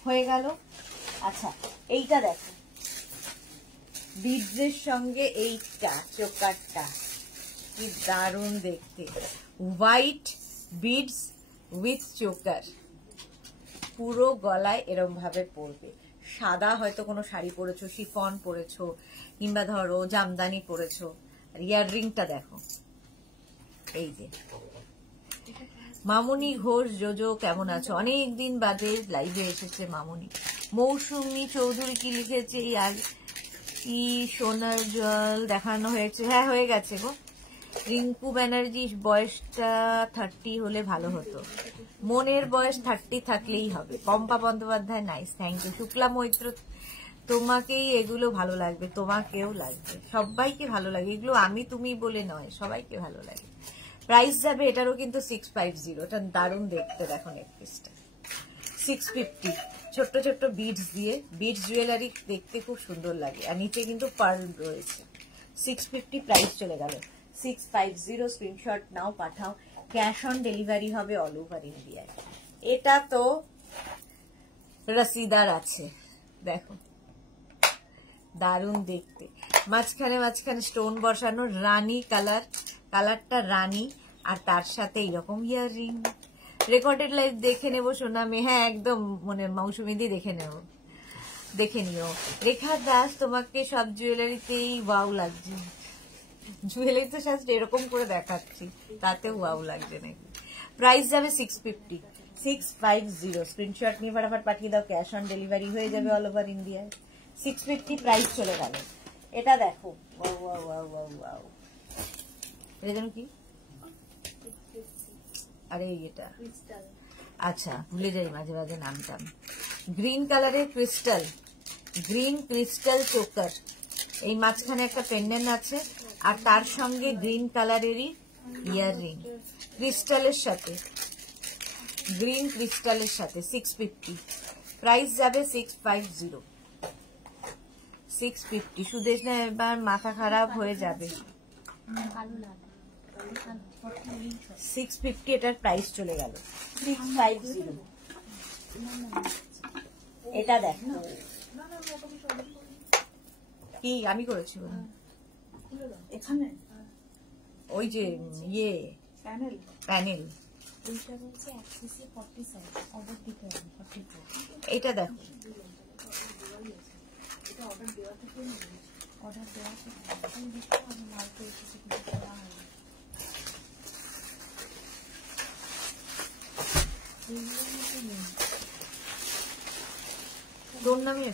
হয়ে গেল। আচ্ছা, এইটা দেখো, বিডসের সঙ্গে এইটা চোকারটা কি দারুণ দেখতে, হোয়াইট বিডস উইথ চোকার, পুরো গলায় এরম ভাবে পরবে। সাদা হয়তো কোনো শাড়ি পরেছো, শিফন পরেছো, কিংবা ধরো জামদানি পরেছো। আর ইয়াররিংটা দেখো, এই যে। মামনি ঘোষ, জোজো কেমন আছো? অনেকদিন বাদে লাইভে এসেছে মামনি। মৌসুমী চৌধুরী কি লিখেছে, আর কি সোনার জল দেখানো হয়েছে? হ্যাঁ, হয়ে গেছে গো। রিঙ্কু ব্যানার্জি, বয়সটা 30 হলে ভালো হতো। মনের বয়স 30 থাকলেই হবে। Pampa Bandyopadhyay, nice, thank you. Shukla Maitra, তোমাকেই এগুলো ভালো লাগবে, তোমাকেও লাগবে, সবাইকে ভালো লাগে এগুলো, আমি তুমি বলে নয়, সবাইকে ভালো লাগে। প্রাইস যাবে এটারও কিন্তু 650, এটা দারুণ দেখতে, দেখো নেকপিসটা 650। ছোট্ট ছোট্ট বিডস দিয়ে, বিডস জুয়েলারি দেখতে খুব সুন্দর লাগে, আর নিচে কিন্তু পার্ল রয়েছে। 650 প্রাইস চলে গেল 650। স্ক্রিনশট নাও, পাঠাও, ক্যাশ অন ডেলিভারি হবে অল ওভার ইন্ডিয়ায়। এটা তো রসিদার আছে, দেখো দারুণ দেখতে, মাঝখানে মাঝখানে স্টোন বসানো, রানী কালার, কালারটা রানী, আর তার সাথে এইরকম ইয়াররিং। রেকর্ডেড লাইভ দেখে নেবো সোনামে, হ্যাঁ একদম, মনে মৌসুমী দিয়ে দেখে নেবো, দেখে নিও। রেখা দাস, তোমাকে সব জুয়েলারিতেই ওয়াও লাগছে, জুয়েলারি তো সাজতে এরকম করে দেখাচ্ছি, তাতে ওয়াও লাগছে নাকি? প্রাইস যাবে 650, 650। স্ক্রিনশট নিয়ে ফটাফট পাঠিয়ে দাও, ক্যাশ অন ডেলিভারি হয়ে যাবে অল ওভার ইন্ডিয়ায়। 650 প্রাইস চলে গেল। এটা দেখো, wow wow wow wow wow, এটা যেন কি আরে এটা আচ্ছা ভুলে যাই মাঝে মাঝে নামটা। গ্রিন কালারের ক্রিস্টাল, গ্রিন ক্রিস্টাল চোকার, এই মাঝখানে একটা পেন্ডেন্ট আছে আর তার সঙ্গে গ্রিন কালারেরই ইয়াররিং ক্রিস্টালের সাথে, গ্রিন ক্রিস্টালের সাথে 650, প্রাইস যাবে 650। 650 সুদেশ না এবার মাথা খারাপ হয়ে যাবে। 650 এটার প্রাইস চলে গেল 650। এটা দেখো কি আমি করেছি এখানে ওই যে ইয়ে প্যানেল এটা দেখো, তোর নামই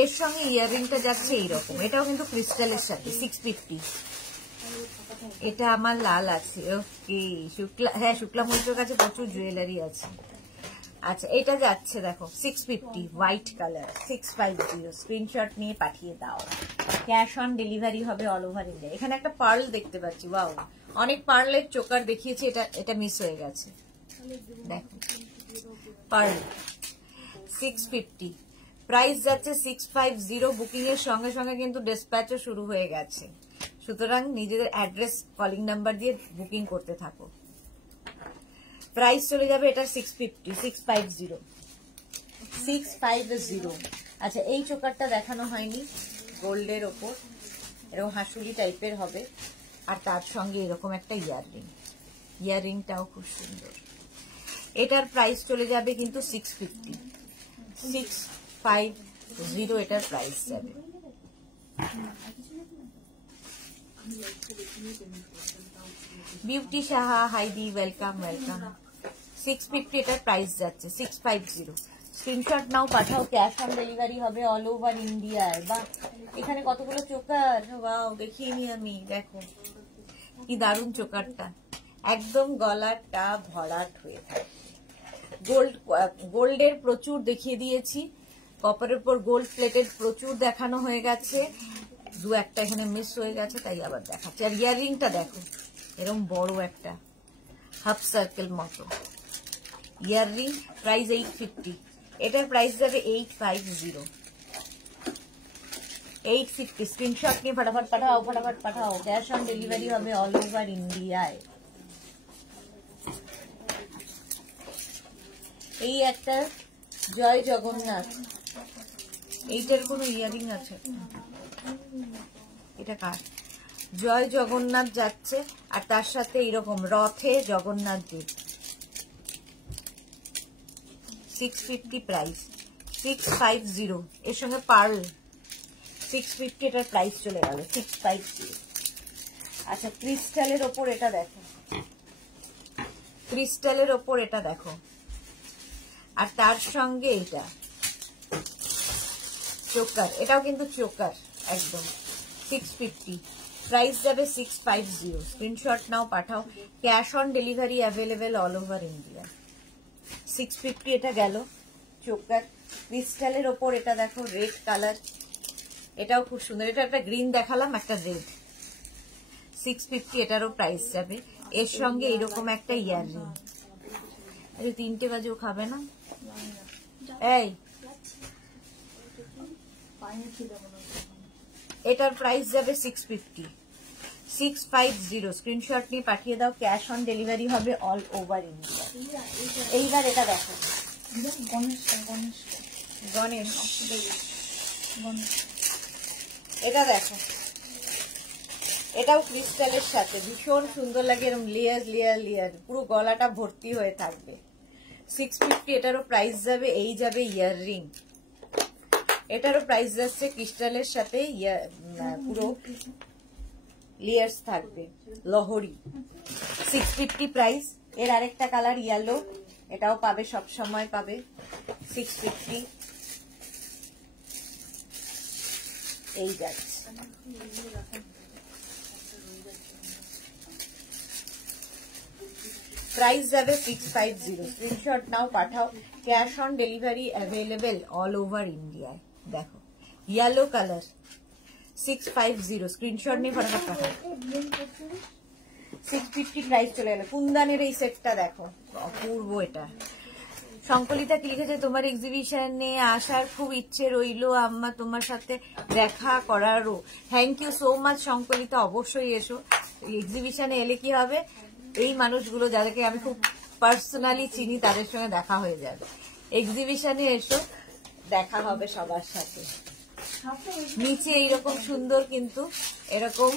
এর সঙ্গে ইয়াররিংটা যাচ্ছে এইরকম, এটাও কিন্তু ক্রিস্টালের সাথে 650। এটা আমার লাল আছে, ওকে শুক্লা, হ্যাঁ শুক্লা মৈত্রের কাছে প্রচুর জুয়েলারি আছে। আচ্ছা এটা যাচ্ছে দেখো 650 হোয়াইট কালার 650, স্ক্রিনশট নিয়ে পাঠিয়ে দাও, ক্যাশ অন ডেলিভারি হবে অল ওভার ইন্ডিয়া। এখানে একটা পার্ল দেখতে পাচ্ছি, ওয়াও অনেক পার্লের চোকার দেখিয়েছি, এটা মিস হয়ে গেছে, দেখো পার্ল 650, প্রাইস যাচ্ছে 650। বুকিং এর সঙ্গে সঙ্গে কিন্তু ডিসপ্যাচও শুরু হয়ে গেছে, সুতরাং নিজেদের অ্যাড্রেস কলিং নাম্বার দিয়ে বুকিং করতে থাকো। প্রাইস চলে যাবে এটা 650, 650, 650। আচ্ছা এই চোকারটা দেখানো হয়নি, গোল্ডের ওপর এরকম হাসুলি টাইপের হবে আর তার সঙ্গে এরকম একটা ইয়াররিং, ইয়াররিংটাও খুব সুন্দর। এটার প্রাইস চলে যাবে কিন্তু 650, 650 এটার প্রাইস যাবে। বিউটি সাহা হাইদি ওয়েলকাম ওয়েলকাম। 650 এটার প্রাইস যাচ্ছে 650। স্ক্রিনশট নাও পাঠাও, ক্যাশ অন ডেলিভারি হবে অল ওভার ইন্ডিয়ায়। বা এখানে কতগুলো চোকার, ওয়াও দেখিয়ে নি আমি, দেখো কি দারুণ চোকারটা, একদম গলাটা ভরাট হয়ে থাকে। গোল্ডের প্রচুর দেখিয়ে দিয়েছি, কপারের পর গোল্ড প্লেটেড প্রচুর দেখানো হয়ে গেছে, দু একটা এখানে মিস হয়ে গেছে তাই আবার দেখাচ্ছি। আর ইয়াররিংটা দেখো এরকম বড় একটা হাফ সার্কেল মতো ইয়াররিং, প্রাইস 850, এটার প্রাইস যাবে 850, 850। স্ক্রিনশট নিয়ে ফটাফট পাঠাও, ফটাফট পাঠাও, ক্যাশ অন ডেলিভারি হবে অল ওভার ইন্ডিয়ায়। এই একটা জয় জগন্নাথ, এইটার কোনো ইয়ারিং আছে, এটা কার? জয় জগন্নাথ যাচ্ছে আর তার সাথে এইরকম রথে জগন্নাথ দেব, 650 প্রাইস, 650। এর সঙ্গে পার্ল 650, এটার প্রাইস চলে গেল 650। আচ্ছা ক্রিস্টালের ওপর এটা দেখো, ক্রিস্টালের ওপর এটা দেখো, আর তার সঙ্গে এটা চোকার, এটাও কিন্তু চোকার একদম 650, প্রাইস যাবে 650। স্ক্রিনশট নাও পাঠাও, cash on delivery available all over India. 650 এটা গেল চোকার। ক্রিস্টালের ওপর এটা দেখো রেড কালার, এটাও খুব সুন্দর, এটা একটা গ্রিন দেখালাম, একটা রেড, 650 এটারও প্রাইস যাবে। এর সঙ্গে এরকম একটা ইয়াররিং, 3টে বাজেও খাবে না এই, এটার প্রাইস যাবে 650, 650। স্ক্রিনশট নিয়ে পাঠিয়ে দাও, ক্যাশ অন ডেলিভারি হবে অল ওভার ইন্ডিয়া। এইবার এটা দেখো গণেশ, এটা দেখো, এটাও ক্রিস্টালের সাথে ভীষণ সুন্দর লাগে, এরকম লেয়ার লেয়ার লেয়ার, পুরো গলাটা ভর্তি হয়ে থাকবে। 650, এটারও প্রাইস যাবে, এই যাবে ইয়াররিং, এটারও প্রাইস যাচ্ছে ক্রিস্টালের সাথে পুরো লেয়ার্স থাকবে, লহরি, 650 প্রাইস। এর আরেকটা কালার ইয়েলো, এটাও পাবে, সব সময় পাবে, 650। এই যাচ্ছে প্রাইস যাবে 650। স্ক্রিনশট নাও, পাঠাও। Cash on delivery available all over ইন্ডিয়ায়। দেখো ইয়েলো কালার 650, স্ক্রিনশট নিয়ে ফটাফট পাঠাও। 650 প্রাইস চলে গেল। কুন্দানের এই সেটটা দেখো, অপূর্ব। এটা সংকলিতা কি লিখেছে, তোমার এক্সিবিশনে আসার খুব ইচ্ছে রইলো আম্মা, তোমার সাথে দেখা করারও। থ্যাংক ইউ সো মাচ সংকলিতা, অবশ্যই এসো। এক্সিবিশনে এলে কি হবে, এই মানুষগুলো যাদেরকে আমি খুব পার্সোনালি চিনি তাদের সঙ্গে দেখা হয়ে যাবে। এক্সিবিশনে এসো, দেখা হবে সবার সাথে। নিচে এইরকম সুন্দর কিন্তু এরকম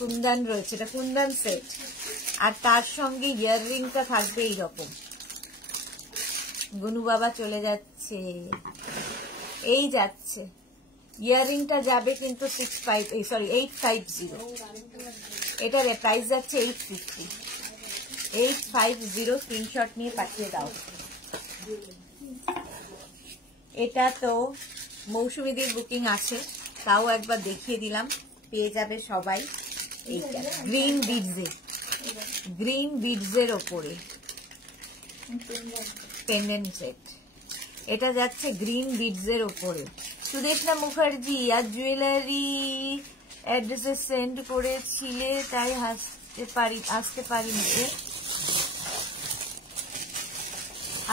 কুন্দান রয়েছে, এটা কুন্দান সেট, আর তার সঙ্গে ইয়াররিংটা থাকবে এইরকম। গুনু বাবা চলে যাচ্ছে, এই যাচ্ছে। ইয়াররিংটা যাবে কিন্তু 850। এটার প্রাইস যাচ্ছে 850। 850 স্ক্রিনশট নিয়ে পাঠিয়ে দাও। এটা তো মৌসুমীদের বুকিং আছে, তাও একবার দেখিয়ে দিলাম, পেয়ে যাবে সবাই। এইটা গ্রিন বিডসের ওপরে পেন্ডেন্ট সেট, এটা যাচ্ছে গ্রিন বিডসের ওপরে। সুদেশনা মুখার্জি আর জুয়েলারি অ্যাড্রেসে সেন্ড করেছিলে, তাই আসতে পারিনি।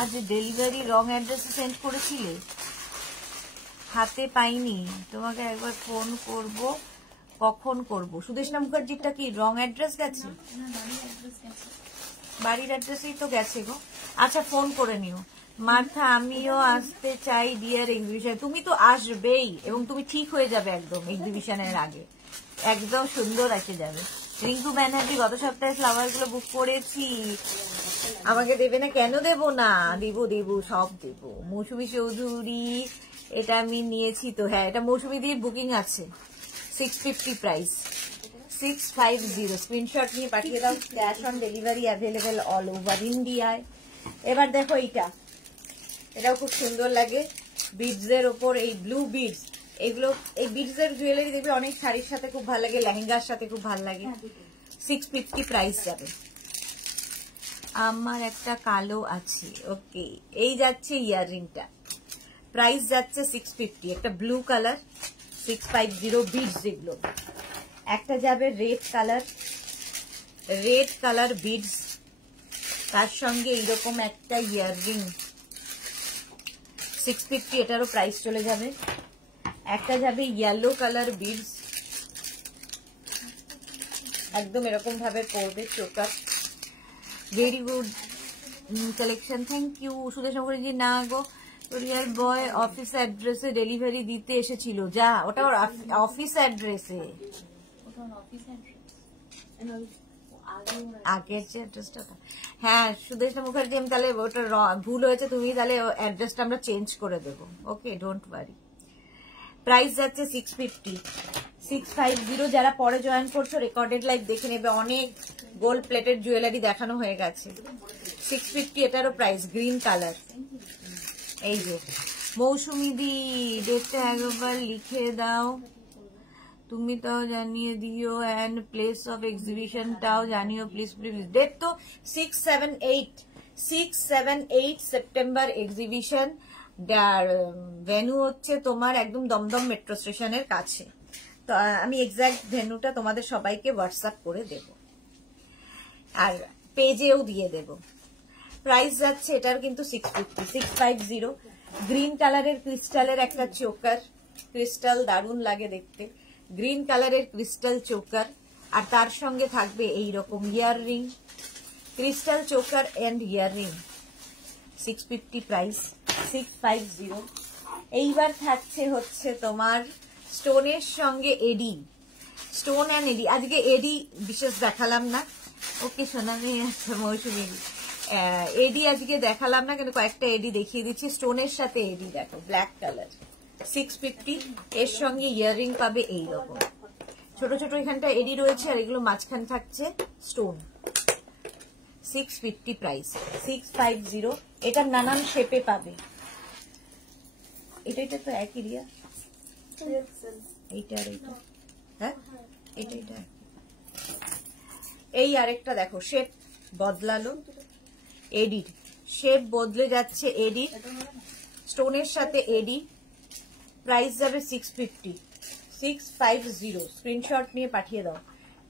আজ ডেলিভারি রং অ্যাড্রেসে সেন্ড করেছিলে, হাতে পাইনি, তোমাকে একবার ফোন করব, কখন করব? সুদেশনা মুখার্জিটা কি রং অ্যাড্রেস গেছে? বাড়ির অ্যাড্রেসেই তো গেছে গো। আচ্ছা, ফোন করে নিও। মার্থা, আমিও আসতে চাই ডিয়ার এক্সিবিশন। তুমি তো আসবেই, এবং তুমি ঠিক হয়ে যাবে একদম এক্সিবিশনের আগে, একদম সুন্দর এসে যাবে। রিঙ্কু ব্যানার্জি, গত সপ্তাহে ফ্লাওয়ার গুলো বুক করেছি, আমাকে দেবে না? কেন দেব না, দেব, সব দেব। মৌসুমী চৌধুরী, এটা আমি নিয়েছি তো। হ্যাঁ, এটা মৌসুমী দিয়ে বুকিং আছে। 650 প্রাইস, 650। স্ক্রিনশট নিয়ে পাঠিয়ে দাও। Cash on delivery available all over ইন্ডিয়ায়। এবার দেখো এইটা, এটাও খুব সুন্দর লাগে। বিডস এর ওপর এই ব্লু বিডস, এগুলো এই বিডস এর জুয়েলারি দেখবে অনেক শাড়ির সাথে খুব ভালো লাগে, লেহেঙ্গার সাথে খুব ভালো লাগে। 650 প্রাইস যাবে। আমার একটা কালো আছে, ওকে। এই যাচ্ছে ইয়াররিংটা, প্রাইস যাচ্ছে 650। একটা ব্লু কালার 650 বিডস, যেগুলো একটা যাবে রেড কালার বিডস, তার সঙ্গে এইরকম একটা ইয়াররিং 650, এটারও প্রাইস চলে যাবে। একটা যাবে ইয়েলো কালার বিডস, একদম এরকম ভাবে পড়বে, choker. Very good collection, thank you. Sudesh Mukherjee, না গো, কোরিয়ার বয় অফিস অ্যাড্রেসে ডেলিভারি দিতে এসেছিল। যা, ওটা অফিস অ্যাড্রেসে, আগের যে অ্যাড্রেসটা। হ্যাঁ সুদেশ মুখার্জি, আমি তাহলে ওটা ভুল হয়েছে, তুমি তাহলে অ্যাড্রেসটা আমরা চেঞ্জ করে দেবো। ওকে, ডোন্ট ওয়ারি। প্রাইস যাচ্ছে 650। যারা পরে জয়েন করছো রেকর্ডেড লাইভ দেখে নেবে, অনেক গোল্ড প্লেটেড জুয়েলারি দেখানো হয়ে গেছে। 650 এটারও প্রাইস, গ্রিন কালার। এই যে মৌসুমী দি, ডেটটা একবার লিখে দাও, তুমি তাও জানিয়ে দিও, এন্ড প্লেস অফ এক্সিবিশনটাও জানিও প্লিজ। ডেট তো 6-7-8 সেপ্টেম্বর এক্সিবিশন। ভেন্যু হচ্ছে তোমার একদম দমদম মেট্রো স্টেশনের কাছে। তো আমি এক্সাক্ট ভেন্যুটা তোমাদের সবাইকে হোয়াটসঅ্যাপ করে দেব, আর পেজেও দিয়ে দেব। প্রাইস যাচ্ছে এটার কিন্তু 650। গ্রিন কালারের ক্রিস্টালের একটা চোকার, ক্রিস্টাল দারুণ লাগে দেখতে। গ্রিন কালারের ক্রিস্টাল চোকার, আর তার সঙ্গে থাকবে এইরকম earring, crystal choker and earring. 650 price, 650। এইবার থাকছে হচ্ছে তোমার স্টোনের সঙ্গে এডি, স্টোন অ্যান্ড এডি। আজকে এডি বিশেষ দেখালাম না, ওকে সোনামি, আচ্ছা মৌসুমী, এডি আজকে দেখালাম না, কিন্তু কয়েকটা এডি দেখিয়ে দিচ্ছি। স্টোনের সাথে এডি দেখো, ব্ল্যাক কালার, 650। এর সঙ্গে ইয়াররিং পাবে এইরকম ছোট ছোট, এখানটা এডি রয়েছে, আর এগুলো মাঝখানে থাকছে স্টোন। 650 প্রাইস, 650। এটা নানান শেপে পাবে। এটা তো একই রিয়া, এইটা আর এইটা, হ্যাঁ এটা। এই আরেকটা দেখো, শেপ বদলালো, এডির শেপ বদলে যাচ্ছে, এডির স্টোনের সাথে এডি। প্রাইস যাবে 650 স্ক্রিনশট নিয়ে পাঠিয়ে দাও।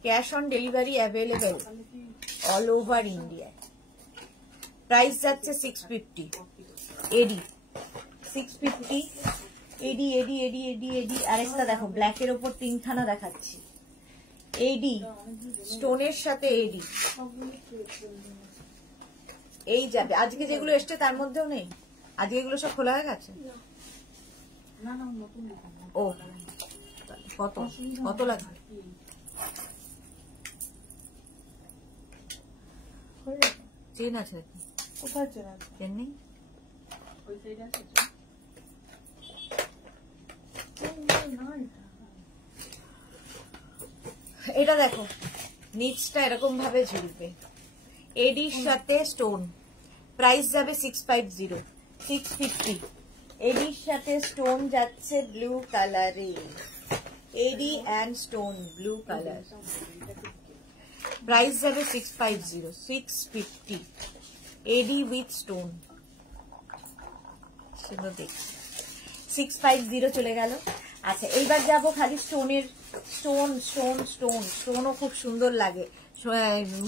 Cash on delivery available all over ইন্ডিয়ায়। প্রাইস যাচ্ছে 650 এডি, 650 এডি এডি এডি এডি এডি। আরেকটা দেখো ব্ল্যাকের ওপর 3খানা দেখাচ্ছি, এডি স্টোনের সাথে এডি। এই যাবে আজকে যেগুলো এসছে তার মধ্যেও নেই, আজকে এগুলো সব খোলা হয়ে গেছে। ও কত কত লাগবে? চেন আছে কোথায় চেন আছে? চেন নেই, ওই সাইডে আছে। এটা দেখো নিচটা এরকম ভাবে ঝুলবে, এডির সাথে স্টোন। প্রাইস যাবে 650 এডির সাথে স্টোন যাচ্ছে ব্লু কালারে, AD and stone blue colour. Price যাবে 650 এডি উইথ স্টোন। সেগুলো দেখছি 650 চলে গেল। আচ্ছা এইবার যাবো খালি স্টোনের, স্টোন স্টোন স্টোন স্টোনও খুব সুন্দর লাগে।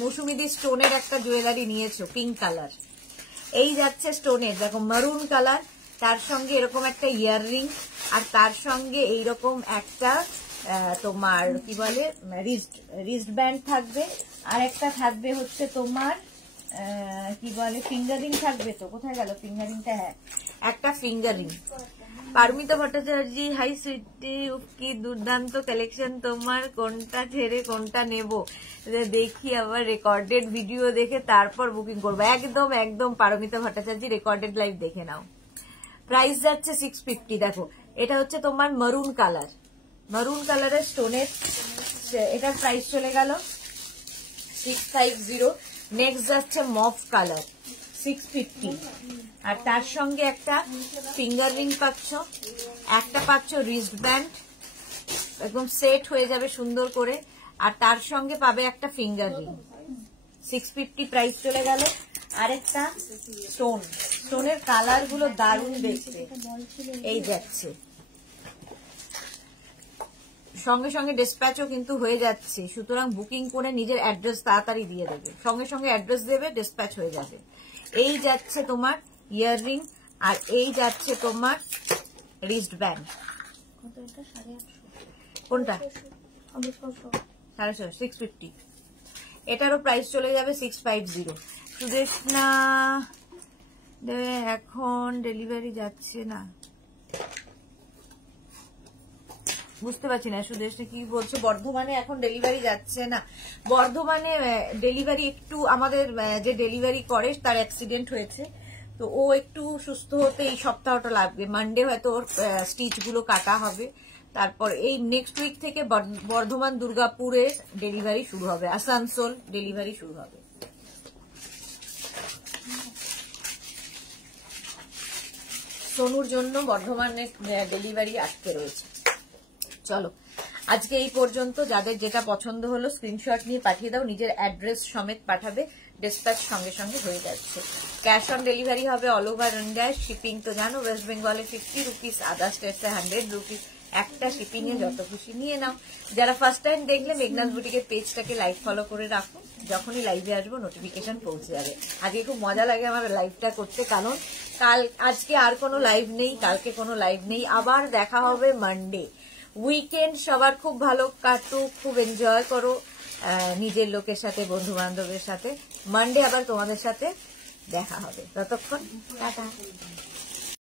মৌসুমিদি স্টোনের একটা জুয়েলারি নিয়েছো পিঙ্ক কালার, এই যাচ্ছে স্টোনের দেখো মারুন কালার, তার সঙ্গে এরকম একটা ইয়াররিং, আর তার সঙ্গে এইরকম একটা তোমার কি বলে রিস্ট ব্যান্ড থাকবে, আর একটা থাকবে হচ্ছে তোমার কি বলে ফিঙ্গারিং থাকবে। তো কোথায় গেল ফিঙ্গারিংটা? হ্যাঁ একটা ফিঙ্গারিং। পারমিতা ভট্টাচার্য হাই সুইটি, কি দুর্দান্ত কালেকশন তোমার, কোনটা ছেড়ে কোনটা নেব দেখি, আবার রেকর্ডেড ভিডিও দেখে তারপর বুকিং করবো। একদম একদম পারমিতা ভট্টাচার্য রেকর্ডেড লাইভ দেখে নাও। প্রাইস যাচ্ছে 650। দেখো এটা হচ্ছে তোমার মারুন কালার, মারুন কালারের স্টোনের, এটার প্রাইস চলে গেল 650। নেক্সট যাচ্ছে মফ কালার 650, আর তার সঙ্গে একটা ফিঙ্গার রিং পাচ্ছ, একটা পাচ্ছ রিস্ট ব্যান্ড, একদম সেট হয়ে যাবে সুন্দর করে, আর তার সঙ্গে পাবে একটা ফিঙ্গার রিং। 650 প্রাইস চলে গেল। আরেকটা স্টোন, স্টোনের কালার গুলো দারুণ দেখতে, এই যাচ্ছে সঙ্গে সঙ্গে ডিসপ্যাচও কিন্তু হয়ে যাচ্ছে, সুতরাং বুকিং করে নিজের অ্যাড্রেস তাড়াতাড়ি দিয়ে দেবে, সঙ্গে সঙ্গে অ্যাড্রেস দেবে, ডিসপ্যাচ হয়ে যাবে। এই যাচ্ছে তোমার ইয়াররিং, আর এই যাচ্ছে তোমার রিস্ট ব্যান্ড। কোনটা? 650, 650। এটারও প্রাইস চলে যাবে 650। সুদেশনা এখন ডেলিভারি যাচ্ছে না, বুঝতে পারছি না সুদেশনা কি বলছো। বর্ধমানে এখন ডেলিভারি যাচ্ছে না, বর্ধমানে ডেলিভারি একটু আমাদের যে ডেলিভারি করে তার অ্যাক্সিডেন্ট হয়েছে, তো ও একটু সুস্থ হতে এই সপ্তাহটা লাগবে। মানডে হয়তো ওর স্টিচ গুলো কাটা হবে, তারপর এই নেক্সট উইক থেকে বর্ধমান দুর্গাপুরের ডেলিভারি শুরু হবে, আসানসোল ডেলিভারি শুরু হবে। সোনুর জন্য বর্ধমানের ডেলিভারি আটকে রয়েছে। চলো আজকে এই পর্যন্ত। যাদের যেটা পছন্দ হলো স্ক্রিনশট নিয়ে পাঠিয়ে দাও, নিজের অ্যাড্রেস সমেত পাঠাবে, ডিসপ্যাচ সঙ্গে সঙ্গে হয়ে যাচ্ছে। ক্যাশ অন ডেলিভারি হবে অল ওভার ইন্ডিয়া। শিপিং তো জানো ওয়েস্ট বেঙ্গলে 50 রুপিস, আদার স্টেটসে 100 রুপিস। একটা শিপিং এ যত খুশি নিয়ে নাও। যারা ফার্স্ট টাইম দেখলে মেঘনাস বুটিকের পেজটাকে লাইক ফলো করে রাখো, যখনই লাইভে আসবো নোটিফিকেশন পৌঁছে যাবে। আজকে খুব মজা লাগে আমার লাইভটা করতে, কারণ আজকে আর কোনো লাইভ নেই, কালকে কোনো লাইভ নেই, আবার দেখা হবে মানডে। উইকেন্ড সবার খুব ভালো কাটুক, খুব এনজয় করো নিজের লোকের সাথে, বন্ধু বান্ধবের সাথে। মানডে আবার তোমাদের সাথে দেখা হবে, ততক্ষণ টাটা।